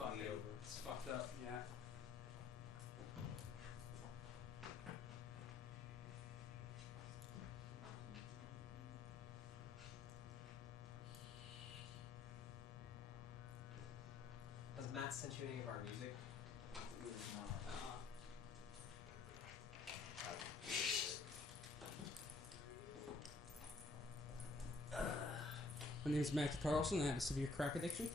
It's fucked up. Yeah. Has Matt sent you any of our music? My name is Max Carlson. I have a severe crack addiction.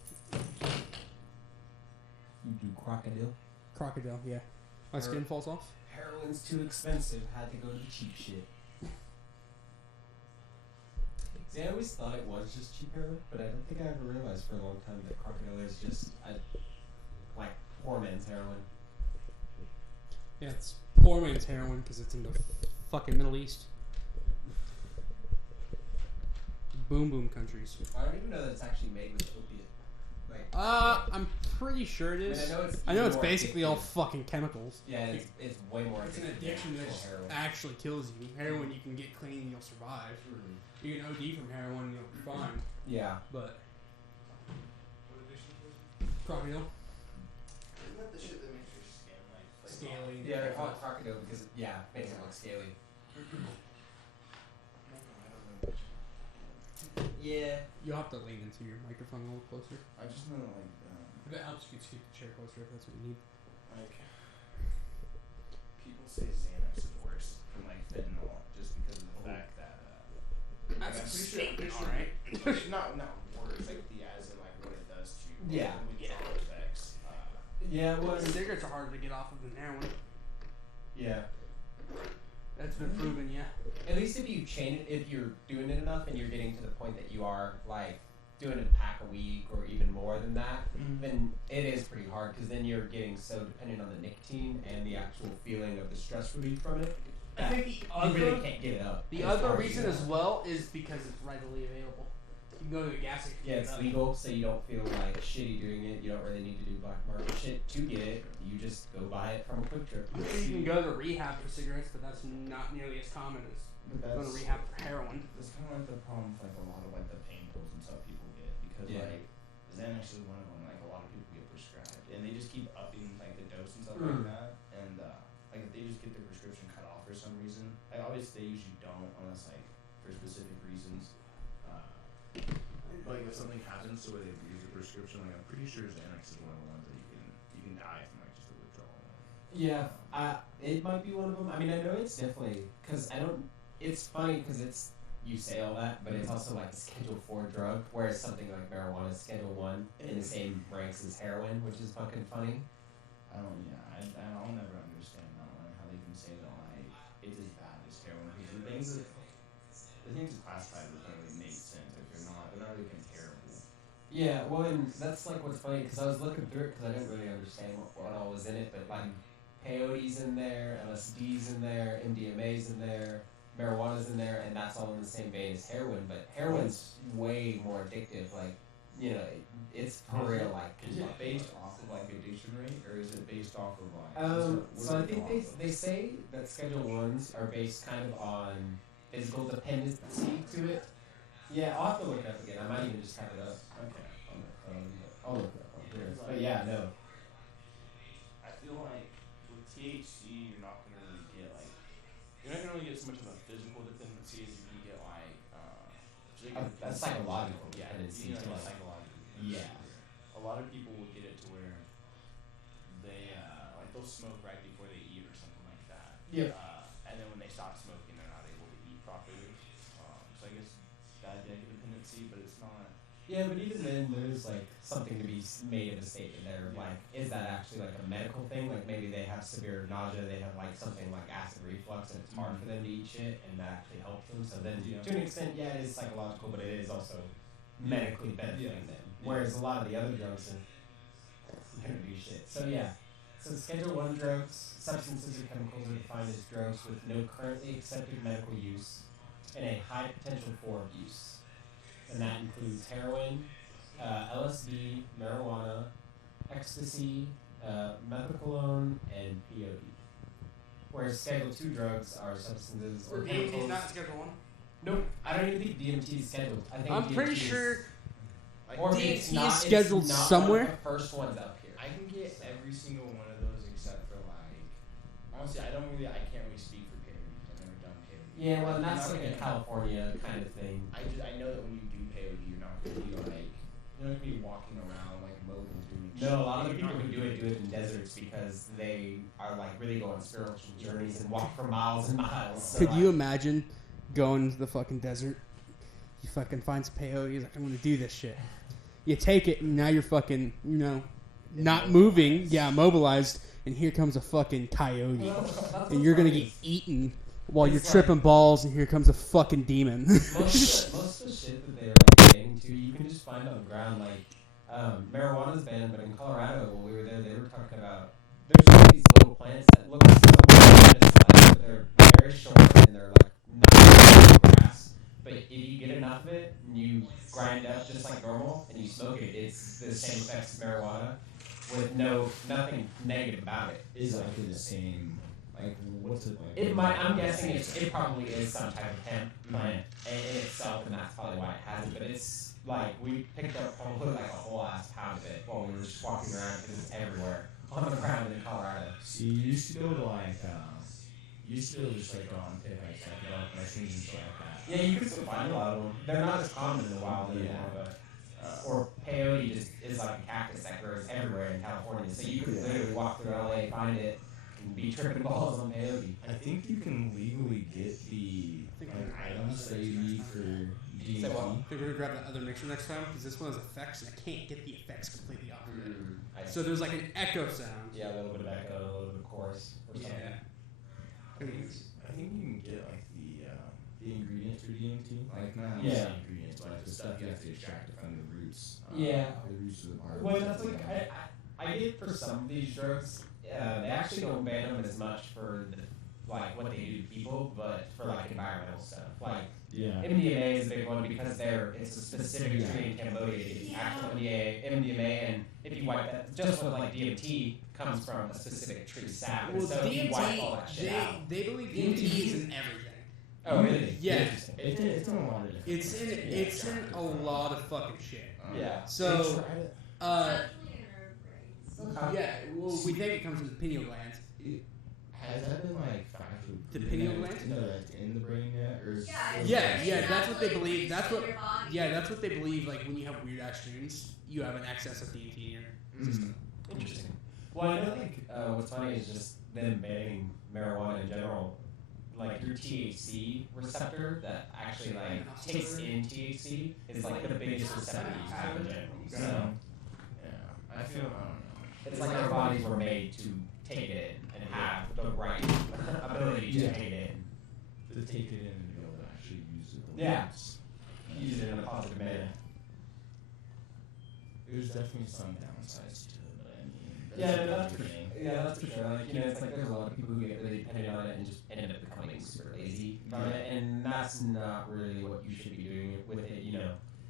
You do crocodile? Crocodile, yeah. My skin falls off. Heroin's too expensive. Had to go to the cheap shit. See, I always thought it was just cheap heroin, but I don't think I ever realized for a long time that crocodile is just like poor man's heroin. Yeah, it's poor man's heroin because it's in the fucking Middle East. Boom boom countries. I don't even know that it's actually made with opiate. Like, I'm pretty sure it is. I know it's basically all fucking chemicals. Yeah, it's way more. It's an addiction that actually kills you. Heroin, you can get clean and you'll survive. Mm-hmm. You can OD from heroin and you'll be fine. Yeah. But What addiction was it? crocodile. Isn't that the shit that makes your skin like Scaly. Yeah, they call it crocodile because it makes it look scaly. Yeah. You'll have to lean into your microphone a little closer. I just know like If it helps, you can scoot the chair closer if that's what you need. like people say Xanax is worse from like fentanyl just because of the fact that That's I'm a pretty sure alright. not worse like the as in like what it does to you. Yeah. The withdrawal effects. Yeah, well, Cigarettes are harder to get off of than heroin. yeah. That's been proven, yeah. At least if you if you're doing it enough and you're getting to the point that you are like doing a pack a week or even more than that, then it is pretty hard because then you're getting so dependent on the nicotine and the actual feeling of the stress relief from it. I think you really can't get it up. The other reason as well is because it's readily available. You can go to a gas station. Yeah, it's legal, so you don't feel like shitty doing it. You don't really need to do black market shit to get it. You just go buy it from a quick trip. You can go to rehab for cigarettes, but that's not nearly as common as going to rehab for heroin. That's kind of like the problem with like a lot of like the pain pills and stuff people get because like Xanax is one of them. Like a lot of people get prescribed and they just keep upping like the dose and stuff like that. And like if they just get their prescription cut off for some reason, like obviously they usually don't unless like for specific reasons. Like if something happens to where they lose a prescription, like I'm pretty sure Xanax is one of the ones that you can die from like just a withdrawal. Yeah, it might be one of them. I mean, I know it's definitely because I don't. It's funny because you say all that, but it's also like a Schedule 4 drug, whereas something like marijuana is Schedule 1 in the same ranks as heroin, which is fucking funny. I'll never understand that one, how they can say that like it's as bad as heroin because the things classified don't really make sense. Like they're not really comparable. Yeah, well, and that's like what's funny because I was looking through it because I didn't really understand what all was in it, but like peyote's in there, LSD's in there, MDMA's in there, marijuana's in there, and that's all in the same vein as heroin. But heroin's way more addictive. Like, you know, it's for real. Like, Is it based off of like addiction rate, or is it based off of like? So I think they say that Schedule 1s are based kind of on physical dependency to it. Yeah, I'll have to look it up again. I might even just have it up. Okay. I'll look it up on here. But yeah, no. I feel like with THC, you're not gonna really get so much of a physical dependency as you can get like A psychological dependency. You know, psychological. Yeah. A lot of people will get it to where they like they'll smoke right before they eat or something like that. Yeah. And then when they stop smoking, they're not able to eat properly. So I guess that'd be like a dependency, but it's not. Yeah, but even then, there's like something to be made of a statement there. Like, is that actually like a medical thing? Like maybe they have severe nausea, they have like something like acid reflux, and it's hard for them to eat shit, and that actually helps them. So then, to an extent, yeah, it is psychological, but it is also medically benefiting them. Whereas a lot of the other drugs are gonna do shit. So yeah. So Schedule 1 drugs, substances or chemicals are defined as drugs with no currently accepted medical use and a high potential for abuse. And that includes heroin, LSD, marijuana, ecstasy, methadone, and peyote. Whereas Schedule 2 drugs are substances or DMT is chemicals. not Schedule 1? Nope, I don't even think DMT is scheduled. I think I'm DMT pretty is, sure or DMT it's not, is scheduled it's not somewhere. One of the first ones up here. every single one of those except for like, honestly, I can't really speak for peyote because I've never done peyote. Yeah, well, Like, that's like a California kind of thing. I know that when you do peyote, you're not gonna be like, you're not gonna be walking around like mobile doing shit. No, a lot of the people who do it in deserts because they are like really go on spiritual journeys and walk for miles and miles. So Could you imagine going to the fucking desert? You fucking find some peyote. You're like, I'm gonna do this shit. You take it, and now you're fucking, not moving. Yeah, mobilized. And here comes a fucking coyote, and you're gonna get eaten while you're tripping balls. And here comes a fucking demon. most of the shit that they're like getting to, you can just find on the ground. Like marijuana's banned, but in Colorado, when we were there, they were talking about there's all these little plants that look so but they're very short and they're like not grass. But if you get enough of it and you grind up just like normal and you smoke it, it's the same effects as marijuana with nothing negative about it. Is it like the same? Like what's it like? It might. I'm guessing it probably is some type of hemp plant in itself, and that's probably why it has it. But it's like we picked up probably like a whole ass pound of it while we were just walking around because it's everywhere on the ground in Colorado. See, you used to go to like, you used to be able to just like go on pit hikes, like go up mushrooms and shit like that. Yeah, you can still find a lot of them. They're not as common in the wild anymore, but or peyote just is like a cactus that grows everywhere in California. So you could literally walk through LA, find it, and be tripping balls on peyote. I think you can legally get the items that you need for DMT. Say what? I think we're gonna grab that other mixture next time because this one has effects, and I can't get the effects completely off of it. So there's like an echo sound. Yeah, a little bit of echo, a little bit of chorus, or something. I think you can get like the ingredients for DMT, like not Yeah. the ingredients, but like the stuff you have to extract it from the roots. Yeah. The roots of the bark. Well, that's like I get for some of these drugs, they actually don't ban them as much for like what they do to people, but for like environmental stuff. Like MDMA is a big one because it's a specific tree in Cambodia. It's actual MDMA, and if you wipe that, just with like DMT comes from a specific tree sap. Well, so if you wipe all that shit out. they believe DMT is in everything. Oh, really? Yeah. It's in a lot of different It's in a lot of fucking shit. Yeah. So, yeah, well, we think it comes from the pineal glands. Has that been like factually The proven pineal that gland? No, that's in the brain yet, or is Yeah, that's what they believe. That's what they believe. Like when you have weird ass dreams, you have an excess of DMT in your system. Interesting. Well, I know like what's funny is just them banning marijuana in general. Like your THC receptor that actually like takes in THC is like the biggest receptor you have in general. So yeah, I don't know. it's like our bodies were made to take it in and have the right ability to take it in. To take it in and be able to actually use it. Yeah. Use it in a positive manner. There's definitely some downsides to it, but I mean, That's for sure. Yeah, that's for sure. Like, it's like there's a lot of people who get really dependent on it and just ended up becoming super lazy about it, and that's not really what you should be doing with it.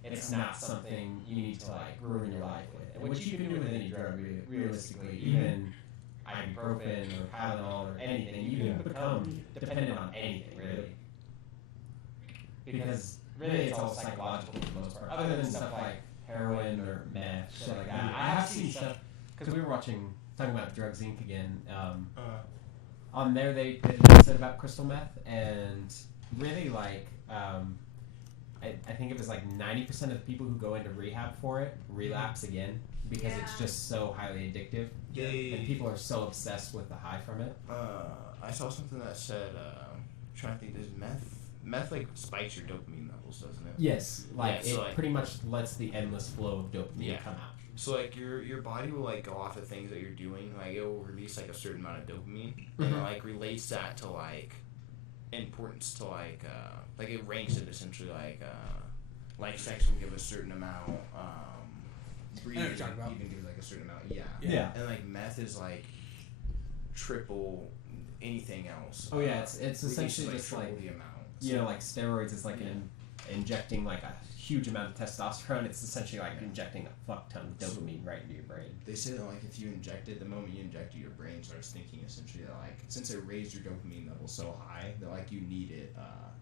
It's not something you need to like ruin your life with, and which you can do with any drug, realistically, even ibuprofen or Tylenol or anything. You can become dependent on anything, really, because really it's all psychological for the most part, other than stuff like heroin or meth, shit like that. I have seen stuff because we were talking about Drugs Inc. again. On there, they did an episode about crystal meth, and really, like, I think it was like 90% of the people who go into rehab for it relapse again because it's just so highly addictive, and people are so obsessed with the high from it. I saw something that said, trying to think, there's meth like spikes your dopamine levels, doesn't it? Yes, like Yeah, so, it like, pretty much lets the endless flow of dopamine come out. So like your body will like go off of things that you're doing, like it will release like a certain amount of dopamine, and it like relates that to like importance to like it ranks it essentially like sex will give a certain amount, breathing you're talking about. even give like a certain amount, Yeah. and like meth is like triple anything else. Oh yeah, it's essentially like just triple like the amount. like steroids is like injecting like a huge amount of testosterone. It's essentially like injecting a fuck ton of dopamine right into your brain. They say that like if you inject it, the moment you inject it, your brain starts thinking essentially that like since it raised your dopamine level so high that like you need it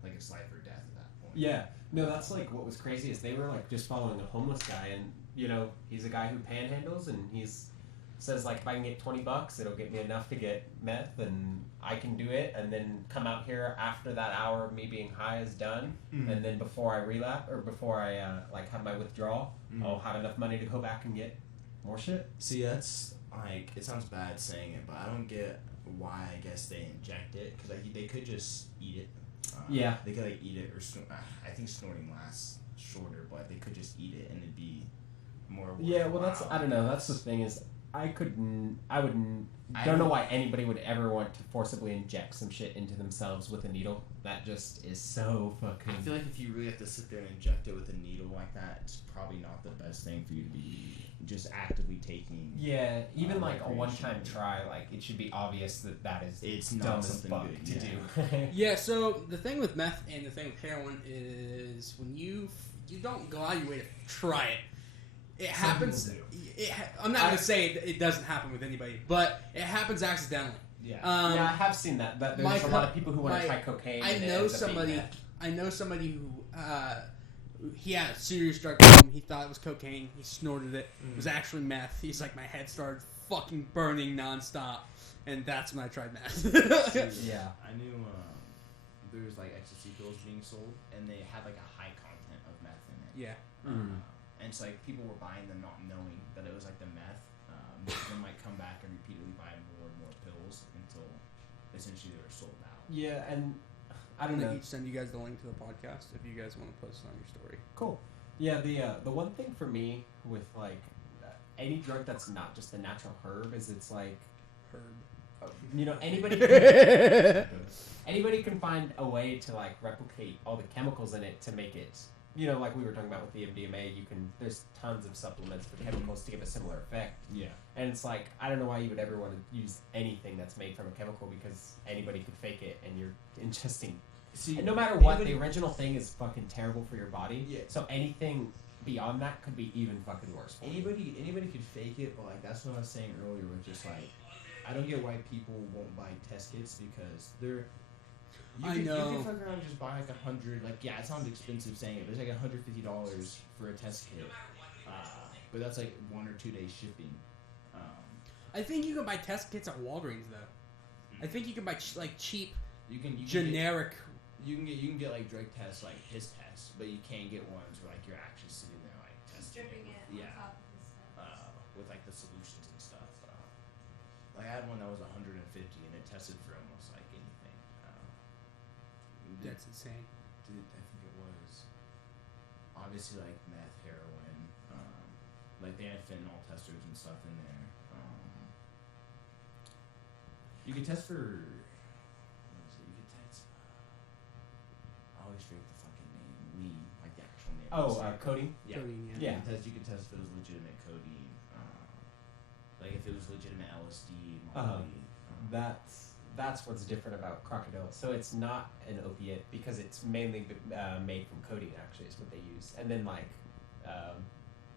like it's life or death at that point. Yeah, no, that's like what was crazy is they were like just following a homeless guy, and he's a guy who panhandles, and he's says like if I can get $20, it'll get me enough to get meth, and I can do it, and then come out here after that hour of me being high is done, and then before I relapse or before I like have my withdrawal, I'll have enough money to go back and get more shit. See, that's like, it sounds bad saying it, but I don't get why I guess they inject it, because like they could just eat it. Yeah. They could like eat it, or I think snorting lasts shorter, but they could just eat it and it'd be more. Yeah, well, that's, I don't know. That's the thing is, don't know why anybody would ever want to forcibly inject some shit into themselves with a needle. That just is so fucking. I feel like if you really have to sit there and inject it with a needle like that, it's probably not the best thing for you to be just actively taking. Yeah, even like a one-time try, like it should be obvious that is it's dumb not as something fuck good to do. Yeah, so the thing with meth and the thing with heroin is when you don't go out of your way to try it. It happens. I'm not going to say it doesn't happen with anybody, but it happens accidentally. Yeah. Yeah, I have seen that. There's a lot of people who want to try cocaine. I and know it ends up being somebody. meth. I know somebody who he had a serious drug problem. He thought it was cocaine. He snorted it. It was actually meth. He's like, my head started fucking burning nonstop, and that's when I tried meth. Yeah. I knew there was like ecstasy pills being sold, and they had like a high content of meth in it. Yeah. And so like people were buying them not knowing that it was like the meth. Most of them might come back and repeatedly buy more and more pills until essentially they were sold out. Yeah, and I I'm don't gonna know. send you guys the link to the podcast if you guys want to post it on your story. Cool. Yeah, the one thing for me with like any drug that's not just a natural herb is it's like Herb. you know anybody can find a way to like replicate all the chemicals in it to make it. You know, like we were talking about with the MDMA, there's tons of supplements with chemicals to give a similar effect. Yeah. And it's like, I don't know why you would ever want to use anything that's made from a chemical because anybody could fake it and you're ingesting. See, And no matter what, the original thing is fucking terrible for your body. Yeah. So anything beyond that could be even fucking worse. For you. Anybody could fake it, but like that's what I was saying earlier with just like, I don't get why people won't buy test kits because they're. You can fuck around and just buy like 100. Like yeah, it sounds expensive saying it, but it's like $150 for a test kit. But that's like 1 or 2 days shipping. I think you can buy test kits at Walgreens though. I think you can buy like cheap, You can generic. You can get like drug tests, like his tests, but you can't get ones where like you're actually sitting there like testing Dripping it with, on top of the stuff. with like the solutions and stuff. Like I had one that was 150 and it tested for almost like anything. That's insane. Dude, I think it was obviously like meth, heroin, like they had fentanyl testers and stuff in there. You could test for. What is it? You could test. I always forget the fucking name. Lean, like the actual name. Codeine? Yeah. Codeine, Yeah. You could test if it was legitimate codeine. Like if it was legitimate LSD, Uh-huh. Molly. That's what's different about crocodile. So it's not an opiate because it's mainly made from codeine. Actually, is what they use, and then like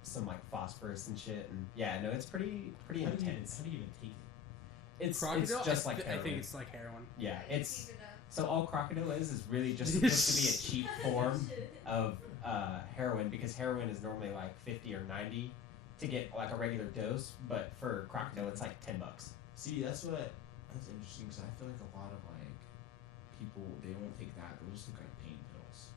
some like phosphorus and shit. And yeah, no, it's pretty intense. How do you even take it? It's Crocodile? just like I heroin. think it's like heroin. Yeah, You it's keep it up. so all crocodile is really just supposed to be a cheap form of heroin because heroin is normally like 50 or 90 to get like a regular dose, but for crocodile it's like $10. See, that's interesting because I feel like a lot of like people they won't take that; they'll just take like pain pills.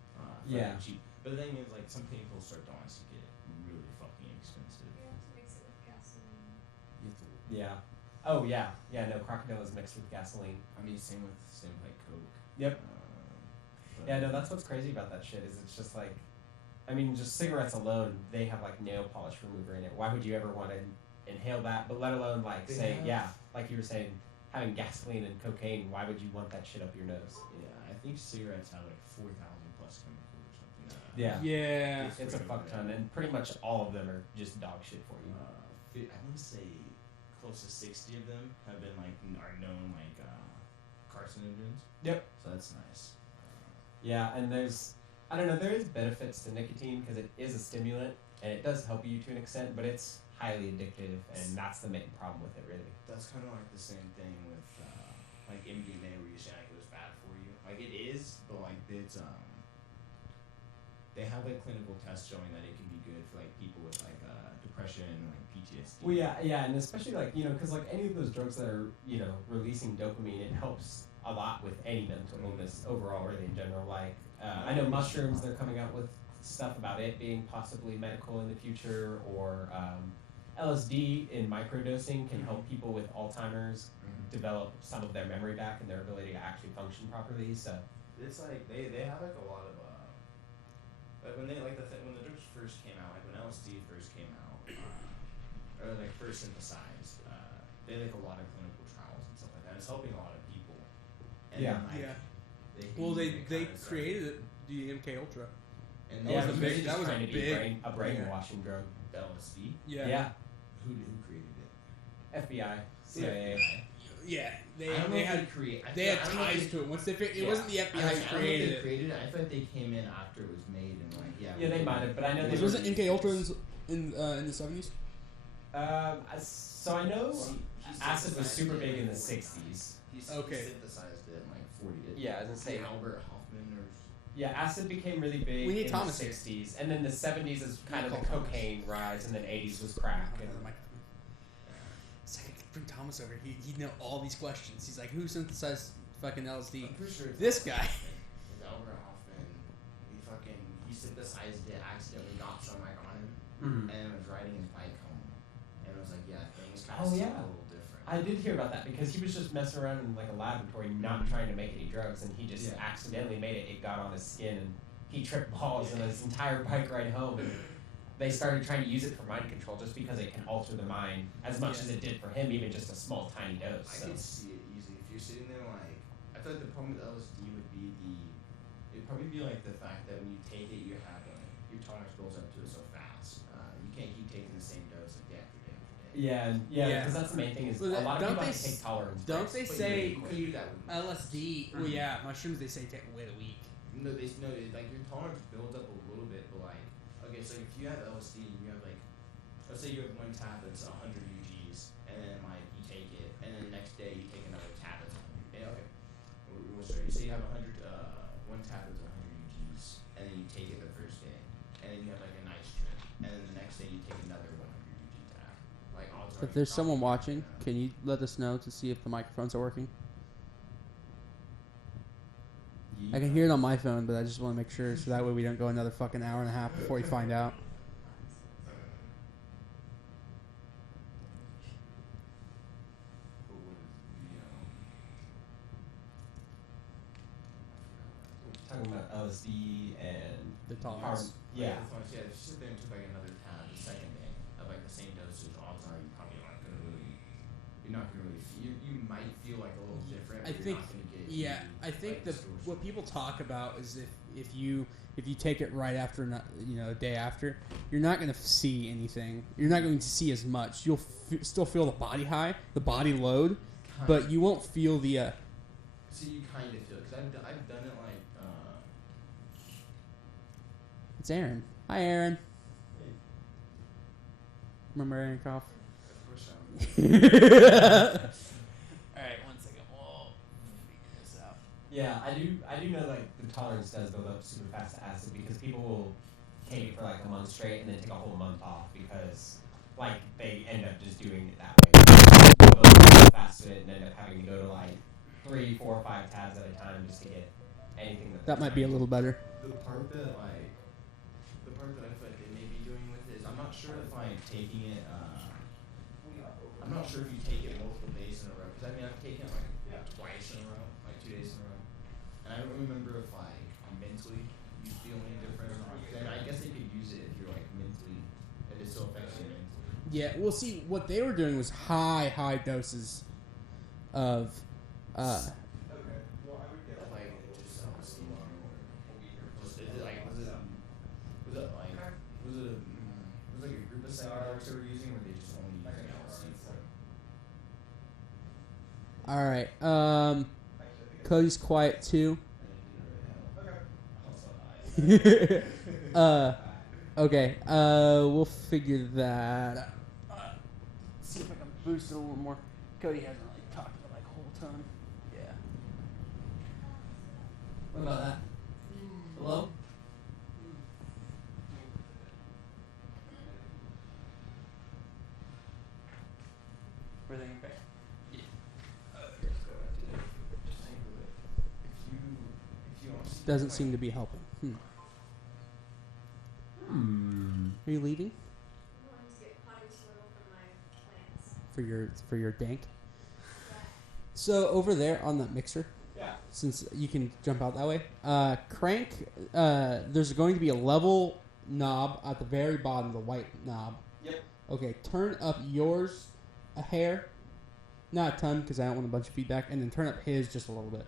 Yeah. Cheap. But the thing is, like some pain pills start to honestly get really fucking expensive. You have to mix it with gasoline. You have to. Yeah. Oh yeah. Yeah. No, crocodile is mixed with gasoline. I mean, same with like Coke. Yep. But- Yeah. No, that's what's crazy about that shit is it's just like, I mean, just cigarettes alone, they have like nail polish remover in it. Why would you ever want to inhale that? But let alone like They say, have- yeah, like you were saying, having gasoline and cocaine. Why would you want that shit up your nose? Yeah, I think cigarettes have like 4,000 plus chemicals or something. Yeah. Yeah. It's a fuck ton, and pretty much all of them are just dog shit for you. I want to say close to 60 of them have been like are known like carcinogens. Yep. So that's nice. Yeah, and I don't know, there is benefits to nicotine because it is a stimulant and it does help you to an extent, but it's highly addictive, and that's the main problem with it, really. That's kind of like the same thing with like MDMA, where you say like it was bad for you. Like it is, but like they have like clinical tests showing that it can be good for like people with like depression and like PTSD. Well, yeah, and especially like because like any of those drugs that are releasing dopamine, it helps a lot with any mental illness overall, really in general. Like I know mushrooms, they're coming out with stuff about it being possibly medical in the future, or LSD in microdosing can help people with Alzheimer's develop some of their memory back and their ability to actually function properly. So it's like they have like a lot of like when they when the drugs first came out, like when LSD first came out, or like first synthesized, they had like a lot of clinical trials and stuff like that. It's helping a lot of people. And Yeah. then, They created it, the MK Ultra. And That was a big- just that was a trying to be big- a brainwashing drug. LSD. Yeah. Who created it? FBI, CIA. Yeah, I don't know they if had create. they had ties to it. Once it wasn't the FBI who created it. Created it. I thought they came in after it was made and like Yeah, they might have, but I know they Wasn't MK Ultra in the 70s? So I know acid was super big in the 60s. He Okay. synthesized it in like 40. Yeah, I was gonna say Albert Hoffman or. Yeah, acid became really big We need in Thomas the here. 60s, and then the 70s is kind of the Call Thomas. cocaine rise, and then 80s was crack. And It's like, bring Thomas over. He'd know all these questions. He's like, who synthesized fucking LSD? I'm pretty sure it's This guy. It's Albert Hoffman. He synthesized it, accidentally got some like on him, Mhm. and was riding his bike home, and it was like, yeah, things kind Oh, of seem yeah. a little different. I did hear about that because he was just messing around in like a laboratory, not trying to make any drugs, and he just Yeah. accidentally made it. It got on his skin, and he tripped balls in his entire bike ride home. And they started trying to use it for mind control just because it can alter the mind as much as it did for him, even just a small tiny dose. I So. could see it easily if you're sitting there like. I feel like the problem with LSD would be it'd probably be like the fact that when you take it, you have your tolerance builds up to it so fast. You can't keep taking the same dose like day after day after day. Yeah, Yeah. because that's the main thing is Well, a lot of don't people they have to take tolerance. Don't breaks. they But say you could do that with LSD? Well, yeah, mushrooms. They say take away the week. No, like your tolerance builds up a little bit, but like, okay, so if you have LSD and you have like, let's say you have one tab that's 100 UGs, and then like you take it, and then the next day you take another tab that's 100. Okay, we'll start. You say you have 100, one tab that's 100 UGs, and then you take it the first day, and then you have like a nice trip, and then the next day you take another 100 UG tab. Like odds are. If there's someone watching, can you let us know to see if the microphones are working? I can hear it on my phone, but I just want to make sure so that way we don't go another fucking hour and a half before we find out. Talking about LSD and The harm. tolerance. Yeah. Yeah, if you sit there and took like another tab the second day of like the same dosage, odds are you probably aren't gonna really. You're not gonna really. You might feel like a little different. I But think, you're not gonna get yeah, any, I think like, what people talk about is if you take it right after, a day after, you're not going to see anything. You're not going to see as much. You'll still feel the body high, the body load, but you won't feel the. So you kind of feel because I've done it like. It's Aaron. Hi, Aaron. Remember Aaron Koff? Of course Alright, 1 second. We'll figure this out. Yeah, I do know like the tolerance does build up super fast to acid because people will take it for like a month straight and then take a whole month off because like they end up just doing it that way. They'll build up fast to it and end up having to go to like 3, 4, 5 tabs at a time just to get anything That might be a little better. The part that I feel like they may be doing with it is I'm not sure if I'm taking it. I'm not sure if you take it multiple days in a row because I mean I've taken it like twice in a row, like 2 days in a row, and I don't remember if like mentally you feel any different or not. I guess they could use it if you're like mentally, if it still affects you mentally. Yeah, well, see, what they were doing was high doses of. Like just LSD or was it like was it like a group of psychedelics they were using or they just only using LSD for? All right. Cody's quiet too. Okay. We'll figure that out. Let's see if I can boost it a little more. Cody hasn't really talked for like a whole ton. Yeah. What about that? Hello? Everything okay? Doesn't seem to be helping. Are you leaving? I wanted to get potting soil for my plants. For your dank? Yeah. So over there on that mixer, Yeah. since you can jump out that way, crank. There's going to be a level knob at the very bottom, the white knob. Yep. Okay, turn up yours a hair, not a ton because I don't want a bunch of feedback, and then turn up his just a little bit.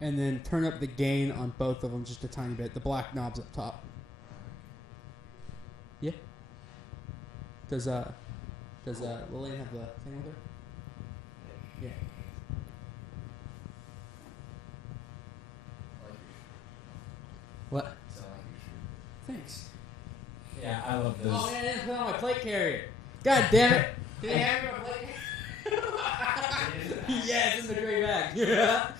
And then turn up the gain on both of them just a tiny bit. The black knob's up top. Yeah. Does Lillian have the thing with her? Yeah. What? Thanks. Yeah, I love those. Oh man, I didn't put on my plate carrier. God damn it! Did they have my plate carrier? Yeah, it's in the gray bag. Yeah.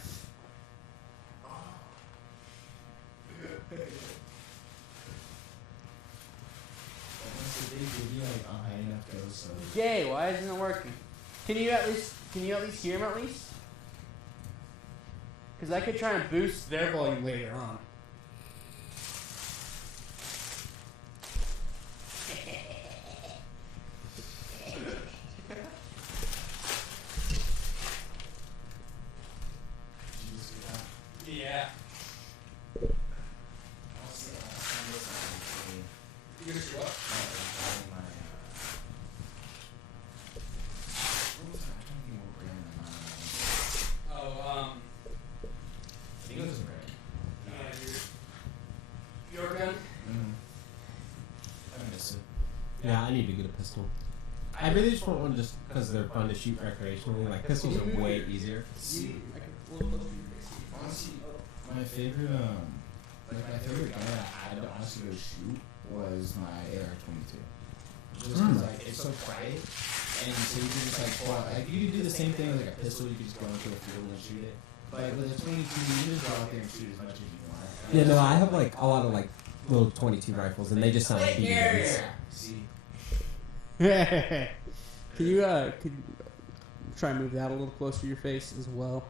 Jay, why isn't it working? Can you at least hear him at least? Because I could try and boost their volume later on. Yeah. You're gonna see what? I think it was a brand. Your gun? I miss it. Yeah, I need to get a pistol. I really just want one just because they're fun to shoot recreationally. Like, pistols are way easier. Honestly, my favorite my favorite gun I had to honestly go shoot was my AR-22. Just because like it's so quiet, and so you can just like pull out, like you can do the same thing with like a pistol. You can just go into a field and shoot it. But with a 22, you just go out there and shoot as much as you want. Yeah, no, I have like a lot of like little 22 rifles, and they just sound like BB guns. See. Can you could you try and move that a little closer to your face as well?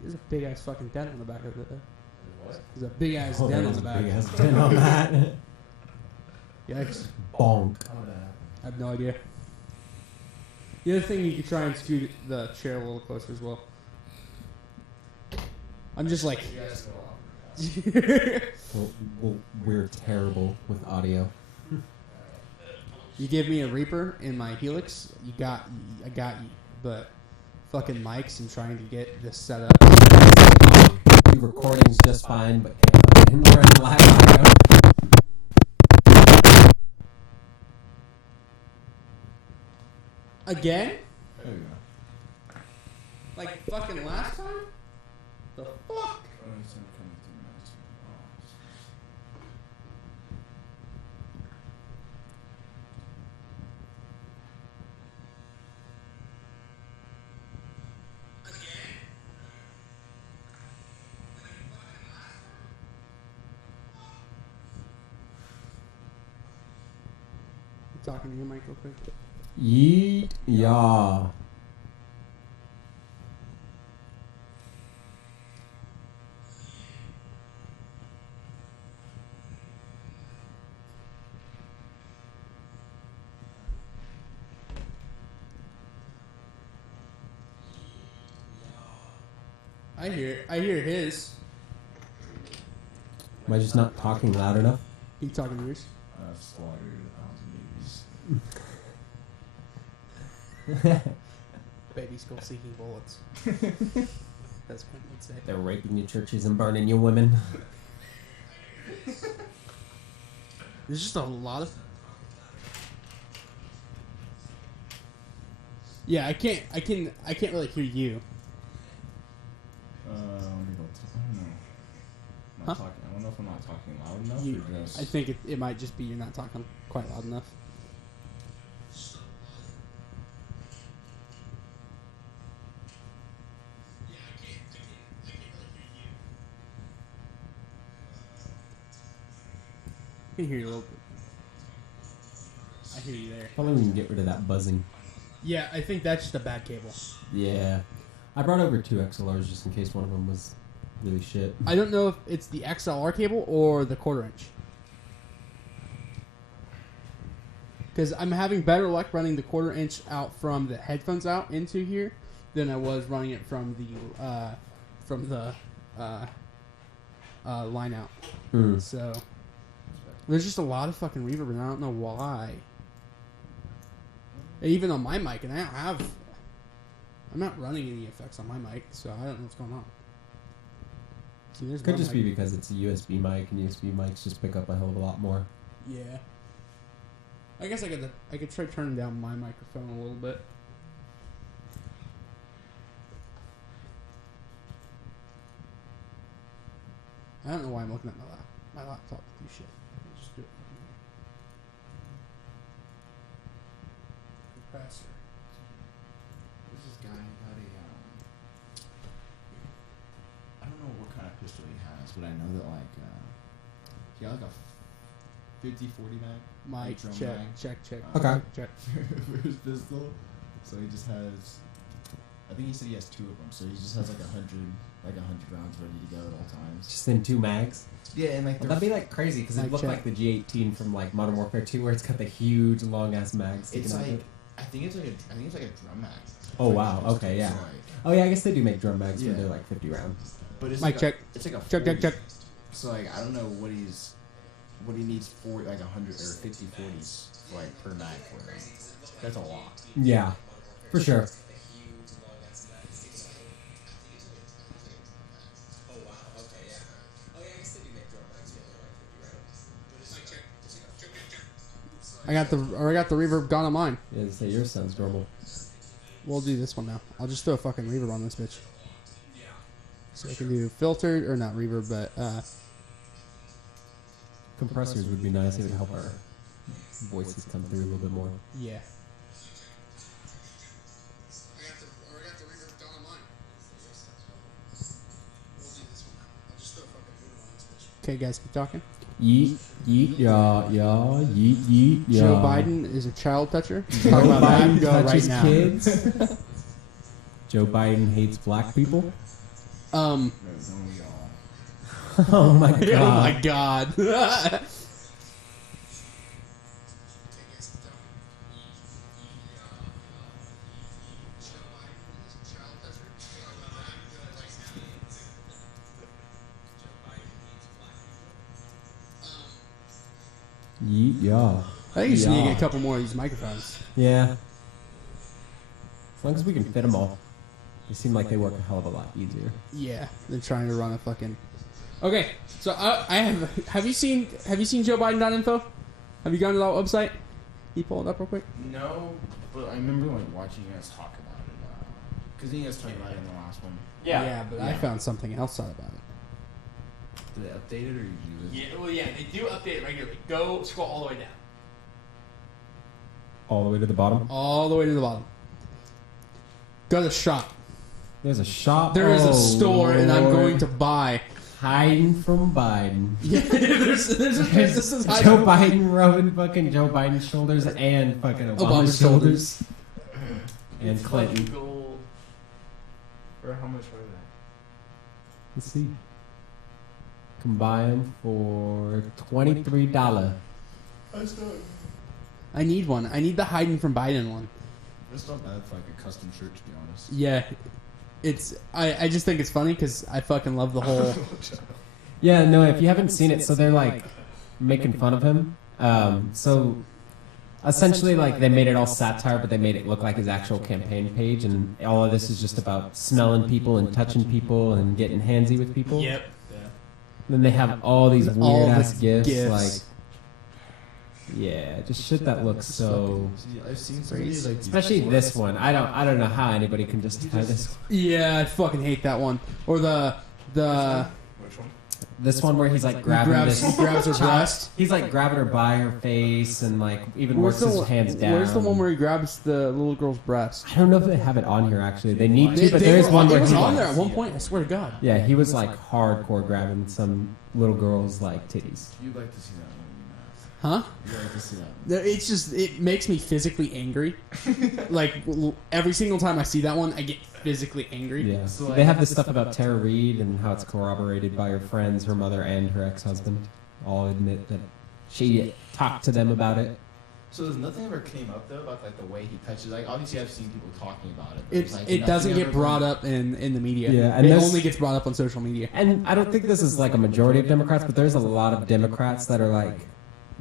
There's a big ass fucking dent on the back of it. There's a big ass dent on the back. Big ass dent on that. Yikes. Bonk. I have no idea. The other thing, you could try and scoot the chair a little closer as well. I'm just like. We're terrible with audio. You give me a Reaper in my Helix, I got you. But fucking mics and trying to get this set up. The recording's just fine, but can't fucking run live audio. Again? There you go. Like fucking last time? The fuck? Talking to your mic real quick. Yeet, yeah. I hear his. Am I just not talking loud enough? You talking to yours? Babies go seeking bullets. That's what I'd say. They're raping your churches and burning your women. There's just a lot of. Yeah, I can't really hear you. I don't know. Huh? I don't know if I'm not talking loud enough or just. I think it might just be you're not talking quite loud enough. I can hear you a little bit. I hear you there. Probably we can get rid of that buzzing. Yeah, I think that's just a bad cable. Yeah. I brought over 2 XLRs just in case one of them was really shit. I don't know if it's the XLR cable or the 1/4 inch. Because I'm having better luck running the 1/4 inch out from the headphones out into here than I was running it from the line out. So there's just a lot of fucking reverb, and I don't know why. Even on my mic, and I'm not running any effects on my mic, so I don't know what's going on. See, there's Could one just mic. be because it's a USB mic, and USB mics just pick up a hell of a lot more. Yeah. I guess I could try turning down my microphone a little bit. I don't know why I'm looking at my laptop to do shit. I'll just do it from here. Compressor. There's this guy who got a, I don't know what kind of pistol he has, but I know that like, he got like a 50-40 mag. Mic, drum check, mag. check. Okay. Check. For his pistol. So he just has, I think he said he has 2 of them. So he just has like 100 rounds ready to go at all times. Just in 2 mags. Yeah, and like Well, that'd be like crazy because it Mic looked check. like the G18 from like Modern Warfare 2, where it's got the huge long ass mags. sticking it's out of like it. I think it's like a drum mag. Oh wow. Okay, yeah. So, like, Oh yeah, I guess they do make drum mags Yeah. where they're like 50 rounds. but it's Mic like check. It's like a Check, 40. check. So like I don't know what he needs for like 100 or 50 40s like per mag for him. That's a lot. Yeah, for sure. I got the reverb gone on mine. Yeah, say yours sounds normal. We'll do this one now. I'll just throw a fucking reverb on this bitch. So I can do filtered, or not reverb, but Compressors would be nice. It would help our voices come through a little bit more. yeah. Okay, guys, keep talking. Yeet, yeet, yeah, yeet, yeet, yeah. Joe Biden is a child toucher. Joe Talk about that. Biden Go touches right now. kids. Joe Biden hates black people. No, don't we all? Oh my god. Oh my god. Yeet, yeah. I think you just need to Yeah. get a couple more of these microphones. Yeah. As long as we can fit them all. They seem like they work a hell of a lot easier. Yeah, than trying to run a fucking. Okay, so I have. Have you seen Joe Biden.info? Have you gone to that website? Can you pull it up real quick? No, but I remember like watching you guys talk about it. Because you guys talked about it in the last one. Yeah, but I Yeah. found something else out about it. Did they update it or you use it? Yeah, well, yeah, they do update it regularly. Go scroll all the way down. All the way to the bottom. All the way to the bottom. Go to shop. There's a shop. There is Oh, a store, and I'm Lord. going to buy. Hiding from Biden. Yeah, there's this is Joe Biden rubbing fucking Joe Biden's shoulders and fucking Obama's shoulders. And Clinton. Gold. Or how much were they? Let's see. Can buy them for $23. That's not. I need one. I need the hiding from Biden one. That's not bad for like a custom shirt, to be honest. Yeah, it's. I just think it's funny because I fucking love the whole. Yeah, no, if you haven't seen it, so they're like making fun of him. So essentially, like they made it all satire, but they made it look like his actual campaign page, and all of this is just about smelling people and touching people and getting handsy with people. Yep. Then they have all these All weird the ass gifts, gifts. like yeah, just shit that looks so. I've seen somebody like Especially this one. I don't know how anybody can justify this. Yeah, I fucking hate that one. Or the Which one? This one where he's like he grabbing grabs this. her breast. He's like grabbing her by her face and like even works his hands down. Where's the one where he grabs the little girl's breast? I don't know if they have it on here actually. They need to, but there is one It where was he on like, there at one point. I swear to God. yeah, he was like hardcore grabbing some little girl's like titties. You'd like to see that one. Huh? You like to see that? It's just, it makes me physically angry. Like, every single time I see that one, I get physically angry. Yeah. So, like, They have this stuff about Tara Reid and how it's corroborated by her friends, her mother, and her ex-husband. All admit that she talked to them about it. So there's nothing ever came up though about like the way he touches. Like obviously I've seen people talking about it. But It, like, it nothing doesn't get ever brought come- up in the media. Yeah, and it there's- only gets brought up on social media. And I don't think this is like a majority of Democrats, but there's a lot of Democrats that are like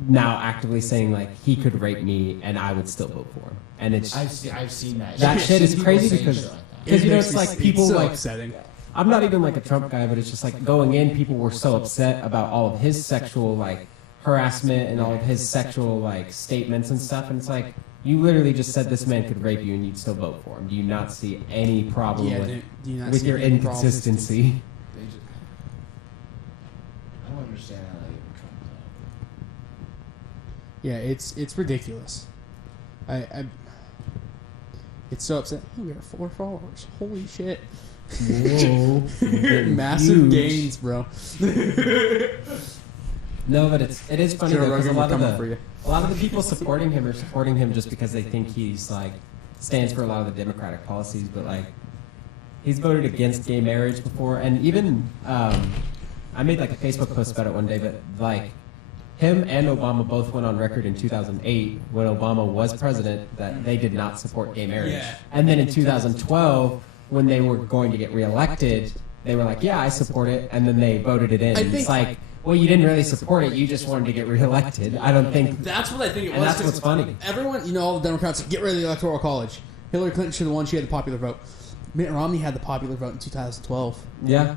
now actively saying like he could rape me and I would still vote for him. And it's I've seen that. That I've shit seen is people crazy saying because- shit like that. because, you know, makes it's me- like people so like- upsetting. I'm not even like a Trump guy, but it's just like going in, people were so upset about all of his sexual like harassment and all of his sexual like statements and stuff, and it's like you literally just said this man could rape you and you'd still vote for him. Do you not see any problem Yeah, with, do you not with see your any problems? inconsistency? They just, I don't understand how that even comes up. Yeah, it's ridiculous. I it's so upsetting. Oh, we got 4 followers. Holy shit. Whoa. Massive Huge. gains, bro. No, but it is funny Joe though, because Rogan, we're coming for you. a lot of the people supporting him are supporting him just because they think he's like stands for a lot of the Democratic policies, but like he's voted against gay marriage before, and even I made like a Facebook post about it one day, but like him and Obama both went on record in 2008 when Obama was president that they did not support gay marriage, Yeah. and then in 2012 when they were going to get reelected, they were like, yeah, I support it, and then they voted it in. I think- It's like, well, you didn't really support it, you just wanted to get reelected. I don't think. That's what I think it And was. that's 'cause what's funny. Everyone, you know, all the Democrats get rid of the Electoral College. Hillary Clinton should have won. She had the popular vote. Mitt Romney had the popular vote in 2012. Yeah.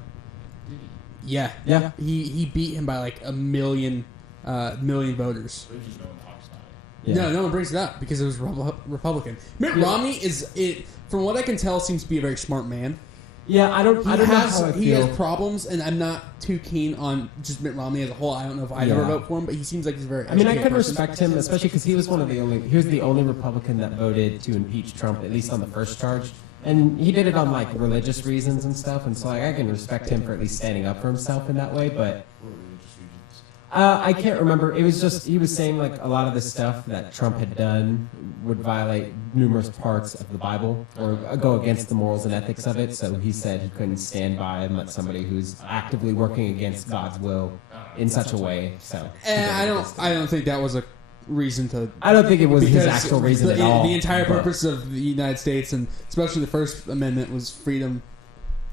Yeah, Yeah. He beat him by like a million voters. But just no one talks about it. Yeah. No one brings it up because it was Republican. Mitt Romney is it. From what I can tell, seems to be a very smart man. Yeah, I don't know how I He has feel. problems, and I'm not too keen on just Mitt Romney as a whole. I don't know if I'd ever Yeah. vote for him, but he seems like he's a very. I mean, I educated could person. respect him, especially because he was he was the only Republican that voted to impeach Trump, at least on the first charge. And he did it on like religious reasons and stuff, and so like, I can respect him for at least standing up for himself in that way. But What religious reasons? I can't remember. It was just he was saying like a lot of the stuff that Trump had done would violate numerous parts of the Bible or go against the morals and ethics of it. So he said he couldn't stand by and let somebody who's actively working against God's will in such a way. So And I don't think that was a reason to. I don't think it was his because actual reason the, at all. The entire but- purpose of the United States, and especially the First Amendment, was freedom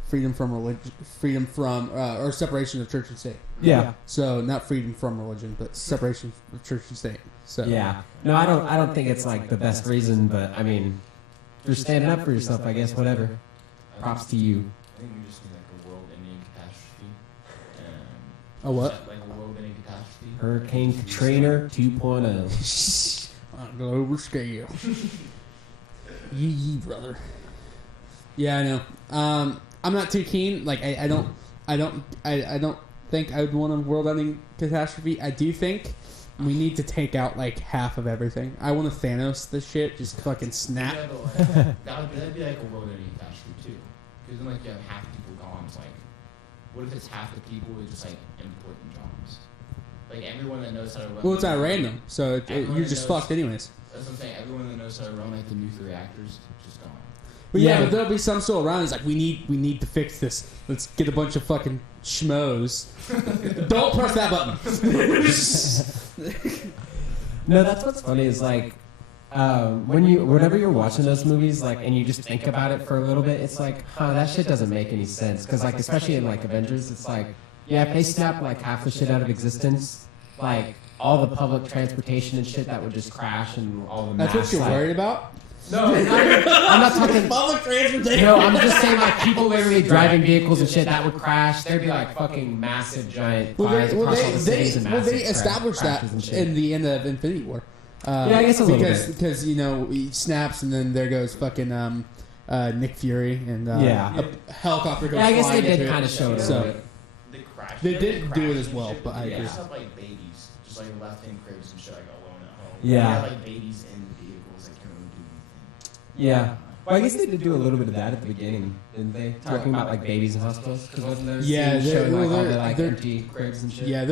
from religion, or separation of church and state. Yeah. So not freedom from religion, but separation of church and state. So Yeah. No, I don't think it's like the best reason, but I mean, if you're standing up for yourself, I guess whatever. Props to you. I think we just need like a world-ending catastrophe. a what? Like a world-ending catastrophe. Hurricane Katrina 2.0. On a global scale. Yee, brother. Yeah, I know. I'm not too keen. Like I don't think I would want a world-ending catastrophe. I do think we need to take out like half of everything. I want to Thanos this shit, just fucking snap. Yeah, but like, that'd be like a world-ending catastrophe too. Because then like you have half the people gone. It's like, what if it's half the people with just like important jobs? Like everyone that knows how to run. Well, it's at random, so Everyone you're just knows- fucked anyways. That's what I'm saying. Everyone that knows how to run like the nuclear reactors just gone. But yeah, Yeah. but there'll be some still around. It's like we need to fix this. Let's get a bunch of fucking schmoes. Don't press that button. No, that's what's funny is like whenever you're watching those movies, like, and you just think about it for a little bit, it's like, that shit doesn't make any sense. Because like, especially in like Avengers, it's like, yeah, if they snap like half the shit out of existence, like all the public transportation and shit that would just crash and all the That's mass, what you're like- worried about. No, I'm not talking. Public transportation. No, I'm just saying like people literally driving vehicles and shit that would crash. There'd be like fucking massive giant fires across all the cities and massive established that crashes and shit. in the end of Infinity War. Yeah, I guess a little bit. Because you know he snaps and then there goes fucking Nick Fury and Yeah. a helicopter goes. Yeah, I guess they flying did into it. kind of show it a So- little bit. They crashed. They it, didn't do it crashed as and well, shit, but I they agree. just have like babies, just like left in cribs and shit, like alone at home. Yeah. They have like babies in vehicles that can't really do anything. Yeah. Well, I guess they did do a little bit of that at the beginning, didn't they? Talking about like babies in hospitals, because wasn't there Yeah, scenes they're- showing like well, all the they're- like they're- empty cribs and shit? Yeah,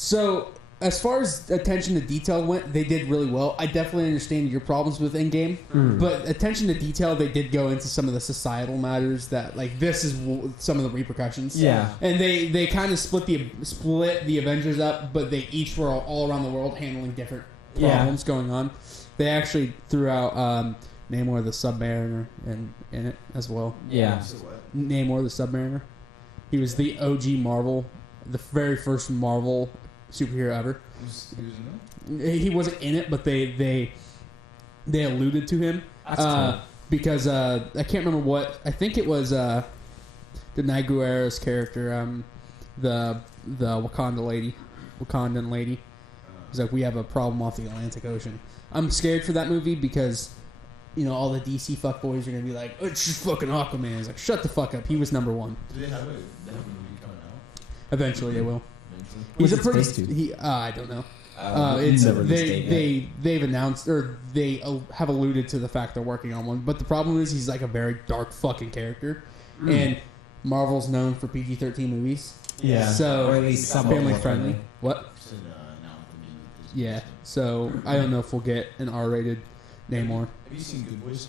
So, as far as attention to detail went, they did really well. I definitely understand your problems with in-game, but attention to detail, they did go into some of the societal matters that, like, this is some of the repercussions. Yeah. And they kind of split the Avengers up, but they each were all around the world handling different problems going on. They actually threw out Namor the Submariner in it as well. Yeah. So what? Namor the Submariner. He was the OG Marvel, the very first Marvel superhero ever. Who's in it? He wasn't in it, but they alluded to him That's cool. because I can't remember what. I think it was the Naguera's character, the Wakandan lady. He's like, we have a problem off the Atlantic Ocean. I'm scared for that movie because, you know, all the DC fuckboys are gonna be like, oh, it's just fucking Aquaman. It's like, shut the fuck up. He was number one. Do they have a movie coming out? Eventually, they will. Eventually? He's a What's it pretty. supposed to? He I don't know. It's It's never they've announced or they have alluded to the fact they're working on one. But the problem is he's like a very dark fucking character, and Marvel's known for PG-13 movies. Yeah. So Or at least somewhat family more friendly. What? Said, now for me with this Yeah. business. So I don't know if we'll get an R-rated Namor. Have you seen Good Boys?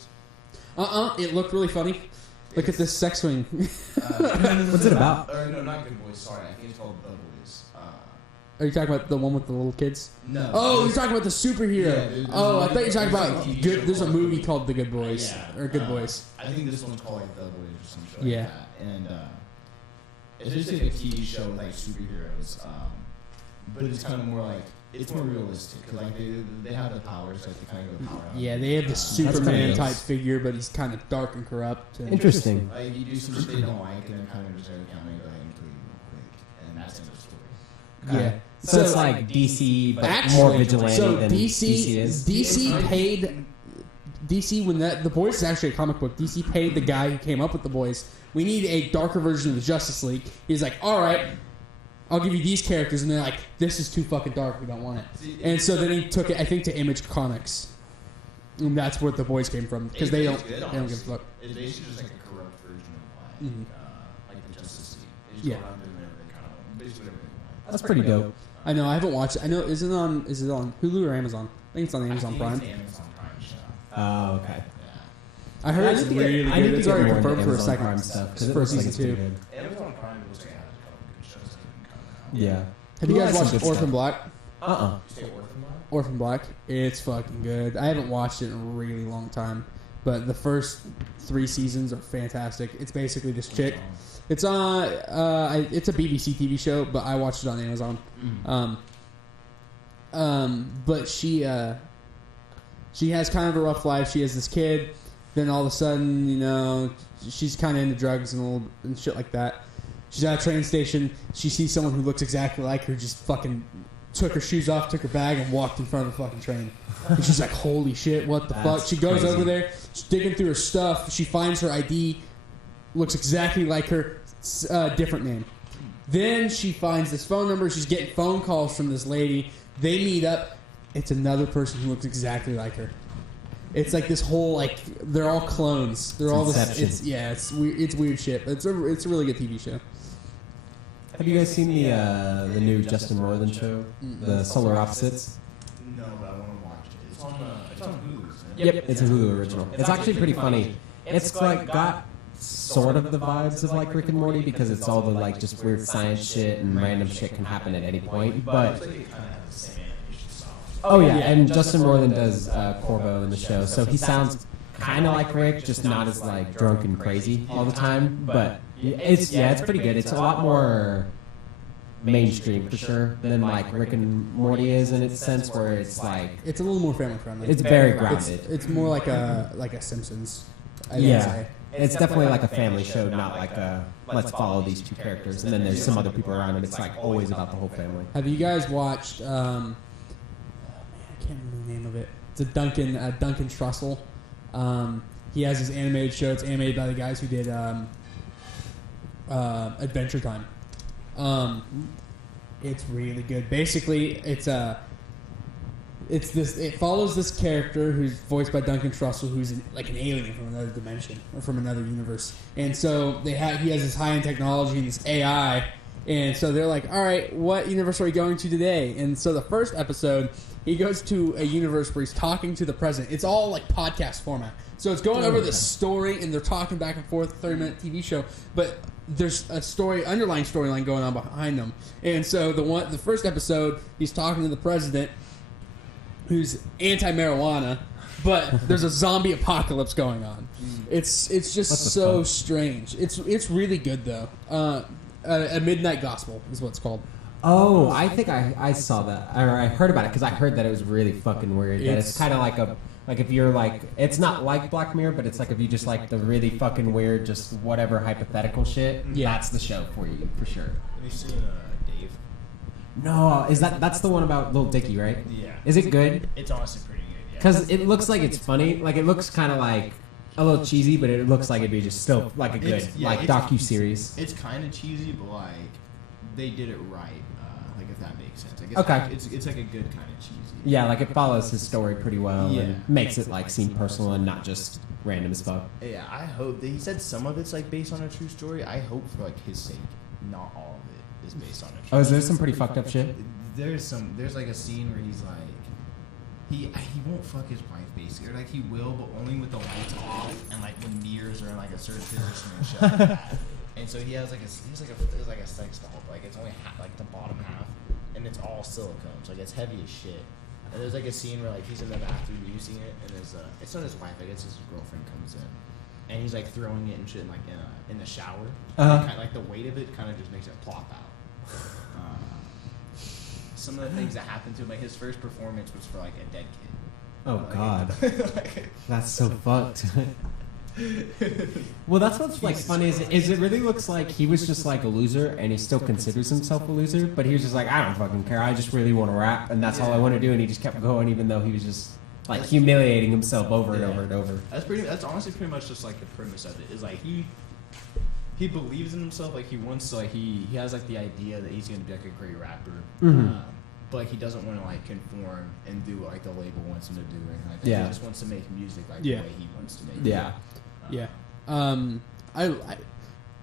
It looked really funny. Look at this sex swing. What's it about? Or no, not Good Boys. Sorry, I think it's called The Boys. Are you talking about the one with the little kids? No. Oh, you're talking about the superhero. Yeah, there's Oh, a I thought you were talking movie- about there's a good. TV There's a show movie called- called The Good Boys Yeah, or Good Boys. I think this one's called like The Boys or some shit Yeah. like that. And it's just like a TV show with like superheroes. But it's kind of more like it's more realistic because like they have the powers, like they kind of go power up. Yeah, they have this kinda Superman nice. type figure, but he's kind of dark and corrupt. And Interesting. Like you do some shit they don't like, and then kind of just like, I'm gonna go ahead and kill you real quick, and that's the end of the story. Yeah. So it's like DC, but Actually, more vigilante so than DC is. DC paid DC when the Boys is actually a comic book. DC paid the guy who came up with the Boys. We need a darker version of the Justice League. He's like, all right, I'll give you these characters, and they're like, this is too fucking dark. We don't want it. And so then he took it, I think, to Image Comics, and that's where the Boys came from because they don't give a fuck. It's basically just like a corrupt version of Mhm. like the Justice League. They just Yeah. go around doing whatever they kind of basically whatever they want. That's pretty dope. I know I haven't watched it. I know is it on Hulu or Amazon? I think it's on Amazon I think Prime. It's the Amazon Prime show. Oh, okay. Yeah. I heard I it's need to get- really I need good. to It's get already more into confirmed for a Amazon second Prime stuff, 'cause it for looks like season it's pretty 2. good. Amazon Prime looks like it has a couple good shows that have been coming out. Yeah. Have you Who guys has some watched good Orphan stuff? Black? Uh-uh. You say Orphan Black? Orphan Black. It's fucking good. I haven't watched it in a really long time, but the first 3 seasons are fantastic. It's basically this chick. It's on. It's a BBC TV show, but I watched it on Amazon. But she has kind of a rough life. She has this kid. Then all of a sudden, you know, she's kind of into drugs and shit like that. She's at a train station. She sees someone who looks exactly like her. Just fucking took her shoes off, took her bag, and walked in front of the fucking train. And she's like, "Holy shit, what the fuck?" That's She goes crazy. over there. She's digging through her stuff. She finds her ID. Looks exactly like her. Different name. Then she finds this phone number. She's getting phone calls from this lady. They meet up. It's another person who looks exactly like her. It's like this whole like they're all clones. They're all this. Inception. It's weird. It's weird shit. But it's a really good TV show. Have you guys seen the new Justin Roiland show, The Solar Opposites? No, but I want to watch it. It's on Hulu, isn't it? Yep, it's a Hulu original. It's actually pretty funny. It's like got sort of the vibes of like Rick and Morty because it's all the like just weird science shit and random shit can happen at any point. But It's like it kind of has the same animation style. oh yeah, and Justin Roiland does Corvo in the show, so he sounds kind of like Rick, just not as like drunk and crazy all the time. But it's pretty good. It's a lot more mainstream for sure than like Rick and Morty is in its sense, where it's like It's a little more family friendly. it's very It's, grounded. it's more like a Simpsons. I would Yeah. say. It's definitely like a family show, not like a let's follow these 2 characters, and then there's some other people around him. It's like always about the whole family. Have you guys watched? Oh man, I can't remember the name of it. It's a Duncan Trussell. He has his animated show. It's animated by the guys who did Adventure Time. It's really good. Basically, it follows this character who's voiced by Duncan Trussell, who's like an alien from another dimension or from another universe. And so he has this high-end technology and this AI, And so they're like, all right, what universe are we going to today? And so the first episode, he goes to a universe where he's talking to the president. It's all like podcast format. So it's going over the story, and they're talking back and forth, 30-minute TV show. But there's a underlying storyline going on behind them. And so the first episode, he's talking to the president, who's anti-marijuana, but there's a zombie apocalypse going on. It's just so strange. It's really good though. A Midnight Gospel is what it's called. Oh, I think I saw that, or I heard about it because I heard that it was really fucking weird. That it's kind of like if you're like, it's not like Black Mirror, but it's like if you just like the really fucking weird, just whatever hypothetical shit. Yeah, that's the show for you for sure. Have you seen Dave? No, that's the one about Lil Dicky, right? Yeah. Is it good? It's honestly pretty good. Yeah. Because it looks like it's funny. Like it looks kind of like a little cheesy, but it looks like it'd be just still like a good docu-series. It's kind of cheesy, but like they did it right. Like if that makes sense. Like, it's like a good kind of cheesy. Yeah, like it follows his story pretty well and makes it like seem personal and not just random as fuck. Yeah, I hope he said some of it's like based on a true story. I hope for like his sake, not all of it is based on a true story. Oh, is there some pretty fucked up shit? There's like a scene where he's like he won't fuck his wife basically, or like he will, but only with the lights off and like when mirrors are in like a certain position and shit like that. And so he has like a sex doll, but like it's only like the bottom half, and it's all silicone, so like it's heavy as shit. And there's like a scene where like he's in the bathroom using it, and there's it's not his wife, I guess his girlfriend comes in, and he's like throwing it and shit like in the shower. Kind of like the weight of it kind of just makes it plop out. Some of the things that happened to him, like his first performance was for like a dead kid. Oh god, that's so fucked. Well, that's what's like funny is it really looks like he was just like a loser and he still considers himself a loser, but he was just like, I don't fucking care, I just really want to rap and that's all I want to do, and he just kept going even though he was just like humiliating himself over and over and over. That's honestly pretty much just like the premise of it. Is like he believes in himself, like he wants to, like he has like the idea that he's gonna be like a great rapper. But like, he doesn't want to like conform and do what like the label wants him to do or anything like that. Yeah. He just wants to make music like the way he wants to make it. Yeah.